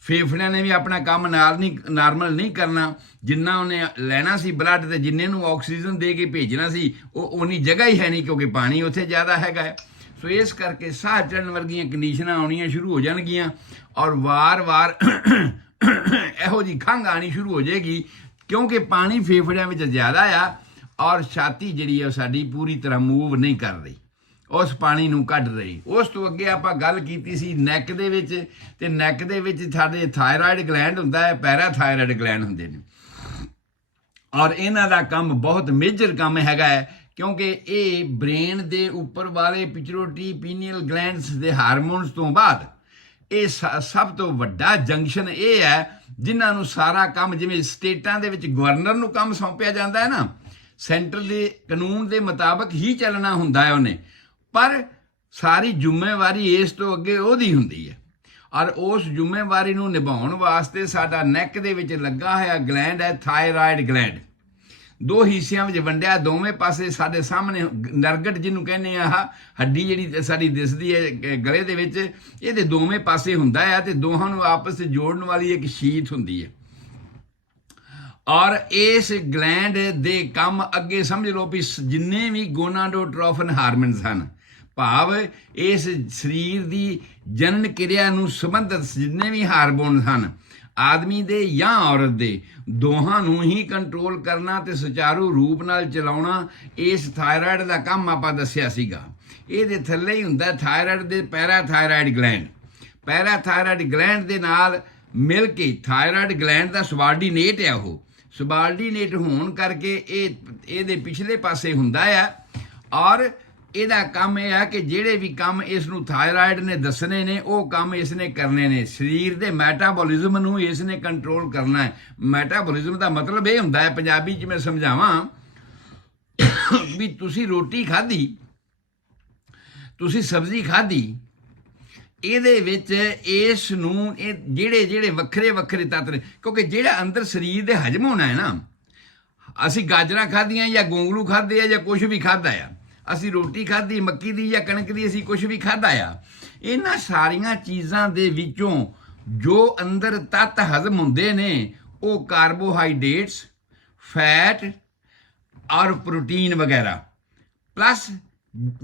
ਫੇਫੜਿਆਂ ਨੇ ਵੀ ਆਪਣਾ ਕੰਮ ਨਾਰਮਲ ਨਹੀਂ ਕਰਨਾ, ਜਿੰਨਾ ਉਹਨੇ ਲੈਣਾ ਸੀ ਬਲੱਡ ਤੇ ਜਿੰਨੇ ਨੂੰ ਆਕਸੀਜਨ ਦੇ ਕੇ ਭੇਜਣਾ ਸੀ ਉਹ ਉਨੀ ਜਗ੍ਹਾ ਹੀ ਹੈ ਨਹੀਂ, ਕਿਉਂਕਿ ਪਾਣੀ ਉੱਥੇ ਜ਼ਿਆਦਾ ਹੈਗਾ ਹੈ। ਸੋ ਇਸ ਕਰਕੇ ਸਾਹ ਚੜ੍ਹਨ ਵਰਗੀਆਂ ਕੰਡੀਸ਼ਨਾਂ ਆਉਣੀਆਂ ਸ਼ੁਰੂ ਹੋ ਜਾਣਗੀਆਂ ਔਰ ਵਾਰ-ਵਾਰ ਇਹੋ ਜਿਹੀ ਖੰਘ ਆਉਣੀ ਸ਼ੁਰੂ ਹੋ ਜਾਏਗੀ, ਕਿਉਂਕਿ ਪਾਣੀ ਫੇਫੜਿਆਂ ਵਿੱਚ ਜ਼ਿਆਦਾ ਆ ਔਰ ਛਾਤੀ ਜਿਹੜੀ ਆ ਸਾਡੀ ਪੂਰੀ ਤਰ੍ਹਾਂ ਮੂਵ ਨਹੀਂ ਕਰ ਰਹੀ, ਉਸ ਪਾਣੀ ਨੂੰ ਕੱਢ ਰਹੀ। ਉਸ ਤੋਂ ਅੱਗੇ ਆਪਾਂ ਗੱਲ ਕੀਤੀ ਸੀ ਨੈਕ ਦੇ ਵਿੱਚ, ਤੇ ਨੈਕ ਦੇ ਵਿੱਚ ਸਾਡੇ ਥਾਇਰਾਇਡ ਗਲੈਂਡ ਹੁੰਦਾ ਹੈ, ਪੈਰਾਥਾਇਰਾਇਡ ਗਲੈਂਡ ਹੁੰਦੇ ਨੇ, ਔਰ ਇਹਨਾਂ ਦਾ ਕੰਮ ਬਹੁਤ ਮੇਜਰ ਕੰਮ ਹੈਗਾ ਹੈ, ਕਿਉਂਕਿ ਇਹ ਬ੍ਰੇਨ ਦੇ ਉੱਪਰ ਵਾਲੇ ਪਿਚੁਇਟਰੀ ਪੀਨੀਅਲ ਗਲੈਂਡਸ ਦੇ ਹਾਰਮੋਨਸ ਤੋਂ ਬਾਅਦ ਇਹ ਸਭ ਤੋਂ ਵੱਡਾ ਜੰਕਸ਼ਨ ਇਹ ਹੈ ਜਿਨ੍ਹਾਂ ਨੂੰ ਸਾਰਾ ਕੰਮ, ਜਿਵੇਂ ਸਟੇਟਾਂ ਦੇ ਵਿੱਚ ਗਵਰਨਰ ਨੂੰ ਕੰਮ ਸੌਂਪਿਆ ਜਾਂਦਾ ਹੈ ਨਾ, ਸੈਂਟਰ ਦੇ ਕਾਨੂੰਨ ਦੇ ਮੁਤਾਬਕ ਹੀ ਚੱਲਣਾ ਹੁੰਦਾ ਹੈ ਉਹਨੇ, ਪਰ ਸਾਰੀ ਜ਼ਿੰਮੇਵਾਰੀ ਇਸ ਤੋਂ ਅੱਗੇ ਉਹਦੀ ਹੁੰਦੀ ਹੈ। ਔਰ ਉਸ ਜ਼ਿੰਮੇਵਾਰੀ ਨੂੰ ਨਿਭਾਉਣ ਵਾਸਤੇ ਸਾਡਾ ਨੈਕ ਦੇ ਵਿੱਚ ਲੱਗਾ ਹੋਇਆ ਗਲੈਂਡ ਹੈ ਥਾਇਰਾਇਡ ਗਲੈਂਡ। ਦੋ ਹਿੱਸਿਆਂ ਵਿੱਚ ਵੰਡਿਆ, ਦੋਵੇਂ ਪਾਸੇ ਸਾਡੇ ਸਾਹਮਣੇ ਨਰਗਟ ਜਿਹਨੂੰ ਕਹਿੰਦੇ ਆ, ਹੱਡੀ ਜਿਹੜੀ ਸਾਡੀ ਦਿਸਦੀ ਹੈ ਗਲੇ ਦੇ ਵਿੱਚ, ਇਹਦੇ ਦੋਵੇਂ ਪਾਸੇ ਹੁੰਦਾ ਹੈ ਤੇ ਦੋਹਾਂ ਨੂੰ ਆਪਸ ਵਿੱਚ ਜੋੜਨ ਵਾਲੀ ਇੱਕ ਸ਼ੀਥ ਹੁੰਦੀ ਹੈ। ਔਰ ਇਸ ਗਲੈਂਡ ਦੇ ਕੰਮ ਅੱਗੇ ਸਮਝ ਲਓ ਵੀ ਜਿੰਨੇ ਵੀ ਗੋਨਾਡੋਟ੍ਰੋਫਨ ਹਾਰਮੋਨਸ ਹਨ, ਭਾਵ ਇਸ ਸਰੀਰ ਦੀ ਜਨਨ ਕਿਰਿਆ ਨੂੰ ਸੰਬੰਧਿਤ ਜਿੰਨੇ ਵੀ ਹਾਰਮੋਨ ਹਨ, ਆਦਮੀ ਦੇ ਜਾਂ ਔਰਤ ਦੇ, ਦੋਹਾਂ ਨੂੰ ਹੀ ਕੰਟਰੋਲ ਕਰਨਾ ਤੇ ਸੁਚਾਰੂ ਰੂਪ ਨਾਲ ਚਲਾਉਣਾ ਇਸ ਥਾਇਰਾਇਡ ਦਾ ਕੰਮ ਆਪਾਂ ਦੱਸਿਆ ਸੀਗਾ। ਇਹਦੇ ਥੱਲੇ ਹੀ ਹੁੰਦਾ ਥਾਇਰਾਇਡ ਦੇ ਪੈਰਾਥਾਇਰਾਇਡ ਗਲੈਂਡ। ਪੈਰਾਥਾਇਰਾਇਡ ਗਲੈਂਡ ਦੇ ਨਾਲ ਮਿਲ ਕੇ ਥਾਇਰਾਇਡ ਗਲੈਂਡ ਦਾ ਸਬਾਰਡੀਨੇਟ ਹੈ, ਉਹ ਸਬਾਰਡੀਨੇਟ ਹੋਣ ਕਰਕੇ ਇਹਦੇ ਪਿਛਲੇ ਪਾਸੇ ਹੁੰਦਾ ਆ। ਔਰ ਇਹਦਾ ਕੰਮ ਇਹ ਹੈ ਕਿ ਜਿਹੜੇ ਵੀ ਕੰਮ ਇਸ ਨੂੰ ਥਾਇਰਾਇਡ ਨੇ ਦੱਸਣੇ ਨੇ ਉਹ ਕੰਮ ਇਸ ਨੇ ਕਰਨੇ ਨੇ। ਸਰੀਰ ਦੇ ਮੈਟਾਬੋਲਿਜ਼ਮ ਨੂੰ ਇਸ ਨੇ ਕੰਟਰੋਲ ਕਰਨਾ ਹੈ। ਮੈਟਾਬੋਲਿਜ਼ਮ ਦਾ ਮਤਲਬ ਇਹ ਹੁੰਦਾ ਹੈ, ਪੰਜਾਬੀ 'ਚ ਮੈਂ ਸਮਝਾਵਾਂ ਵੀ ਤੁਸੀਂ ਰੋਟੀ ਖਾਧੀ, ਤੁਸੀਂ ਸਬਜ਼ੀ ਖਾਧੀ, ਇਹਦੇ ਵਿੱਚ ਇਸ ਨੂੰ ਇਹ ਜਿਹੜੇ ਵੱਖਰੇ ਵੱਖਰੇ ਤੱਤ ਨੇ, ਕਿਉਂਕਿ ਜਿਹੜਾ ਅੰਦਰ ਸਰੀਰ ਦੇ ਹਜਮ ਹੋਣਾ ਹੈ ਨਾ, ਅਸੀਂ ਗਾਜਰਾਂ ਖਾਧੀਆਂ ਜਾਂ ਗੋਂਗਲੂ ਖਾਧੇ ਆ ਜਾਂ ਕੁਝ ਵੀ ਖਾਧਾ ਆ, ਅਸੀਂ ਰੋਟੀ ਖਾਧੀ ਮੱਕੀ ਦੀ ਜਾਂ ਕਣਕ ਦੀ, ਅਸੀਂ ਕੁਝ ਵੀ ਖਾਧਾ ਆ, ਇਹਨਾਂ ਸਾਰੀਆਂ ਚੀਜ਼ਾਂ ਦੇ ਵਿੱਚੋਂ ਜੋ ਅੰਦਰ ਤੱਤ ਹਜ਼ਮ ਹੁੰਦੇ ਨੇ ਉਹ ਕਾਰਬੋਹਾਈਡਰੇਟਸ, ਫੈਟ ਔਰ ਪ੍ਰੋਟੀਨ ਵਗੈਰਾ ਪਲੱਸ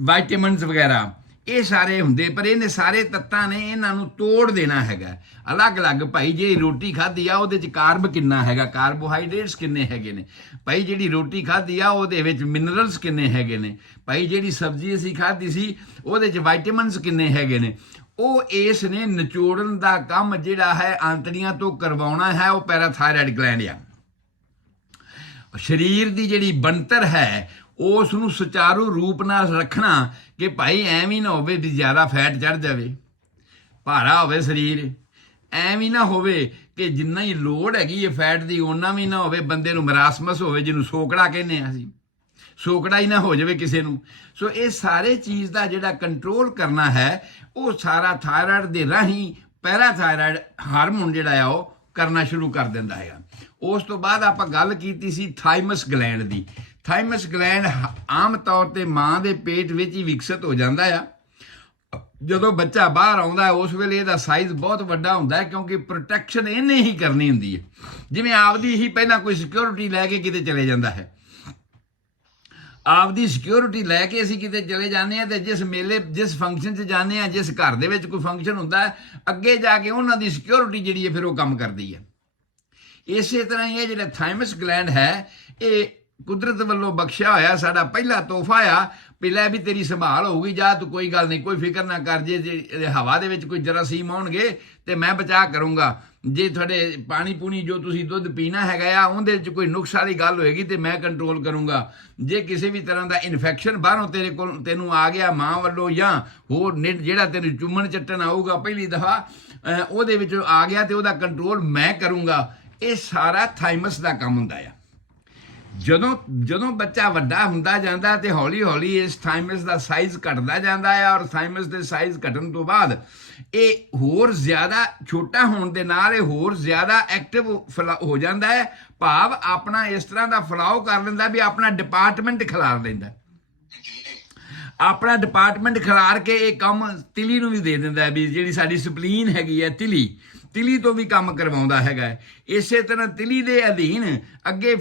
ਵਿਟਾਮਿਨਸ ਵਗੈਰਾ, ਇਹ ਸਾਰੇ ਹੁੰਦੇ। ਪਰ ਇਹਨੇ ਸਾਰੇ ਤੱਤਾਂ ਨੇ ਇਹਨਾਂ ਨੂੰ ਤੋੜ ਦੇਣਾ ਹੈਗਾ ਅਲੱਗ-ਅਲੱਗ। ਭਾਈ ਜੇ ਰੋਟੀ ਖਾਧੀ ਆ ਉਹਦੇ 'ਚ ਕਾਰਬ ਕਿੰਨਾ ਹੈਗਾ, ਕਾਰਬੋਹਾਈਡਰੇਟਸ ਕਿੰਨੇ ਹੈਗੇ ਨੇ, ਭਾਈ ਜਿਹੜੀ ਰੋਟੀ ਖਾਧੀ ਆ ਉਹਦੇ ਵਿੱਚ ਮਿਨਰਲਸ ਕਿੰਨੇ ਹੈਗੇ ਨੇ, ਭਾਈ ਜਿਹੜੀ ਸਬਜ਼ੀ ਅਸੀਂ ਖਾਧੀ ਸੀ ਉਹਦੇ 'ਚ ਵਿਟਾਮਿਨਸ ਕਿੰਨੇ ਹੈਗੇ ਨੇ, ਉਹ ਇਸ ਨੇ ਨਿਚੋੜਨ ਦਾ ਕੰਮ ਜਿਹੜਾ ਹੈ ਆਂਤੜੀਆਂ ਤੋਂ ਕਰਵਾਉਣਾ ਹੈ। ਉਹ ਪੈਰਾਥਾਇਰਾਇਡ ਗਲੈਂਡ ਆ। ਸਰੀਰ ਦੀ ਜਿਹੜੀ ਬਣਤਰ ਹੈ ਉਸ ਨੂੰ ਸੁਚਾਰੂ ਰੂਪ ਨਾਲ ਰੱਖਣਾ ਕਿ ਭਾਈ ਐਵੇਂ ਨਾ ਹੋਵੇ ਵੀ ਜ਼ਿਆਦਾ ਫੈਟ ਚੜ ਜਾਵੇ, ਭਾਰਾ ਹੋਵੇ ਸਰੀਰ, ਐਵੇਂ ਨਾ ਹੋਵੇ ਕਿ ਜਿੰਨਾ ਹੀ ਲੋੜ ਹੈਗੀ ਹੈ ਫੈਟ ਦੀ ਓਨਾ ਵੀ ਨਾ ਹੋਵੇ, ਬੰਦੇ ਨੂੰ ਮਰਾਸਮਸ ਹੋਵੇ ਜਿਹਨੂੰ ਸੋਕੜਾ ਕਹਿੰਦੇ ਆ ਅਸੀਂ, ਸੋਕੜਾ ਹੀ ਨਾ ਹੋ ਜਾਵੇ ਕਿਸੇ ਨੂੰ। ਸੋ ਇਹ ਸਾਰੇ ਚੀਜ਼ ਦਾ ਜਿਹੜਾ ਕੰਟਰੋਲ ਕਰਨਾ ਹੈ ਉਹ ਸਾਰਾ ਥਾਇਰਾਇਡ ਦੇ ਰਾਹੀਂ ਪੈਰਾਥਾਇਰਾਇਡ ਹਾਰਮੋਨ ਜਿਹੜਾ ਆ ਉਹ ਕਰਨਾ ਸ਼ੁਰੂ ਕਰ ਦਿੰਦਾ ਹੈ। ਉਸ ਤੋਂ ਬਾਅਦ ਆਪਾਂ ਗੱਲ ਕੀਤੀ ਸੀ ਥਾਈਮਸ ਗਲੈਂਡ ਦੀ। ਥਾਈਮਸ ਗਲੈਂਡ ਆਮ ਤੌਰ ਤੇ ਮਾਂ ਦੇ ਪੇਟ ਵਿੱਚ ਹੀ ਵਿਕਸਿਤ ਹੋ ਜਾਂਦਾ ਆ। ਜਦੋਂ ਬੱਚਾ ਬਾਹਰ ਆਉਂਦਾ ਉਸ ਵੇਲੇ ਇਹਦਾ ਸਾਈਜ਼ ਬਹੁਤ ਵੱਡਾ ਹੁੰਦਾ ਹੈ, ਕਿਉਂਕਿ ਪ੍ਰੋਟੈਕਸ਼ਨ ਇਹਨੇ ਹੀ ਕਰਨੀ ਹੁੰਦੀ ਹੈ। ਜਿਵੇਂ ਆਪਦੀ ਹੀ ਪਹਿਲਾਂ ਕੋਈ ਸਿਕਿਉਰਿਟੀ ਲੈ ਕੇ ਕਿਤੇ ਚਲੇ ਜਾਂਦਾ ਹੈ, ਆਪਦੀ ਸਿਕਿਉਰਿਟੀ ਲੈ ਕੇ ਅਸੀਂ ਕਿਤੇ ਚਲੇ ਜਾਂਦੇ ਹਾਂ ਤੇ ਜਿਸ ਮੇਲੇ ਜਿਸ ਫੰਕਸ਼ਨ 'ਚ ਜਾਂਦੇ ਹਾਂ, ਜਿਸ ਘਰ ਦੇ ਵਿੱਚ ਕੋਈ ਫੰਕਸ਼ਨ ਹੁੰਦਾ ਹੈ, ਅੱਗੇ ਜਾ ਕੇ ਉਹਨਾਂ ਦੀ ਸਿਕਿਉਰਿਟੀ ਜਿਹੜੀ ਹੈ ਫਿਰ ਉਹ ਕੰਮ ਕਰਦੀ ਹੈ। ਇਸੇ ਤਰ੍ਹਾਂ ਹੀ ਇਹ ਜਿਹੜਾ ਥਾਈਮਸ ਗਲੈਂਡ ਹੈ ਇਹ ਕੁਦਰਤ ਵੱਲੋਂ ਬਖਸ਼ਿਆ ਹੋਇਆ ਸਾਡਾ ਪਹਿਲਾ ਤੋਹਫਾ ਆ। ਪਹਿਲਾਂ ਵੀ ਤੇਰੀ ਸੰਭਾਲ ਹੋਊਗੀ, ਜਾ ਤੂੰ ਕੋਈ ਗੱਲ ਨਹੀਂ, ਕੋਈ ਫਿਕਰ ਨਾ ਕਰ, ਜੇ ਹਵਾ ਦੇ ਵਿੱਚ ਕੋਈ ਜਰਾਸੀਮ ਆਉਣਗੇ ਤੇ ਮੈਂ ਬਚਾਅ ਕਰੂੰਗਾ, ਜੇ ਤੁਹਾਡੇ ਪਾਣੀ ਪੂਣੀ ਜੋ ਤੁਸੀਂ ਦੁੱਧ ਪੀਣਾ ਹੈਗਾ ਆ ਉਹਦੇ 'ਚ ਕੋਈ ਨੁਕਸ ਵਾਲੀ ਗੱਲ ਹੋਏਗੀ ਤੇ ਮੈਂ ਕੰਟਰੋਲ ਕਰੂੰਗਾ। ਜੇ ਕਿਸੇ ਵੀ ਤਰ੍ਹਾਂ ਦਾ ਇਨਫੈਕਸ਼ਨ ਬਾਹਰੋਂ ਤੈਨੂੰ ਆ ਗਿਆ ਮਾਂ ਵੱਲੋਂ ਜਾਂ ਹੋਰ ਜਿਹੜਾ ਤੈਨੂੰ ਚੁੰਮਣ ਚੱਟਣ ਆਊਗਾ ਪਹਿਲੀ ਦਫਾ ਉਹਦੇ ਵਿੱਚੋਂ ਆ ਗਿਆ ਤੇ ਉਹਦਾ ਕੰਟਰੋਲ ਮੈਂ ਕਰੂੰਗਾ। ਇਹ ਸਾਰਾ ਥਾਈਮਸ ਦਾ ਕੰਮ ਹੁੰਦਾ ਆ। ਜਦੋਂ ਬੱਚਾ ਵੱਡਾ ਹੁੰਦਾ ਜਾਂਦਾ ਤੇ ਹੌਲੀ ਹੌਲੀ ਇਸ ਥਾਈਮਸ ਦਾ ਸਾਈਜ਼ ਘਟਦਾ ਜਾਂਦਾ ਹੈ, ਔਰ ਥਾਈਮਸ ਦੇ ਸਾਈਜ਼ ਘਟਣ ਤੋਂ ਬਾਅਦ ਇਹ ਹੋਰ ਜ਼ਿਆਦਾ ਛੋਟਾ ਹੋਣ ਦੇ ਨਾਲ ਇਹ ਹੋਰ ਜ਼ਿਆਦਾ ਐਕਟਿਵ ਹੋ ਜਾਂਦਾ ਹੈ। ਭਾਵ ਆਪਣਾ ਇਸ ਤਰ੍ਹਾਂ ਦਾ ਫਲਾਓ ਕਰ ਲੈਂਦਾ ਵੀ ਆਪਣਾ ਡਿਪਾਰਟਮੈਂਟ ਖਿਲਾਰ ਲੈਂਦਾ, ਆਪਣਾ ਡਿਪਾਰਟਮੈਂਟ ਖਿਲਾਰ ਕੇ ਇਹ ਕੰਮ ਤਿਲੀ ਨੂੰ ਵੀ ਦੇ ਦਿੰਦਾ ਵੀ ਜਿਹੜੀ ਸਾਡੀ ਸਪਲੀਨ ਹੈਗੀ ਹੈ ਤਿਲੀ ਤੋਂ ਵੀ ਕੰਮ ਕਰਵਾਉਂਦਾ ਹੈਗਾ। ਇਸੇ ਤਰ੍ਹਾਂ ਤਿਲੀ ਦੇ ਅਧੀਨ ਅੱਗੇ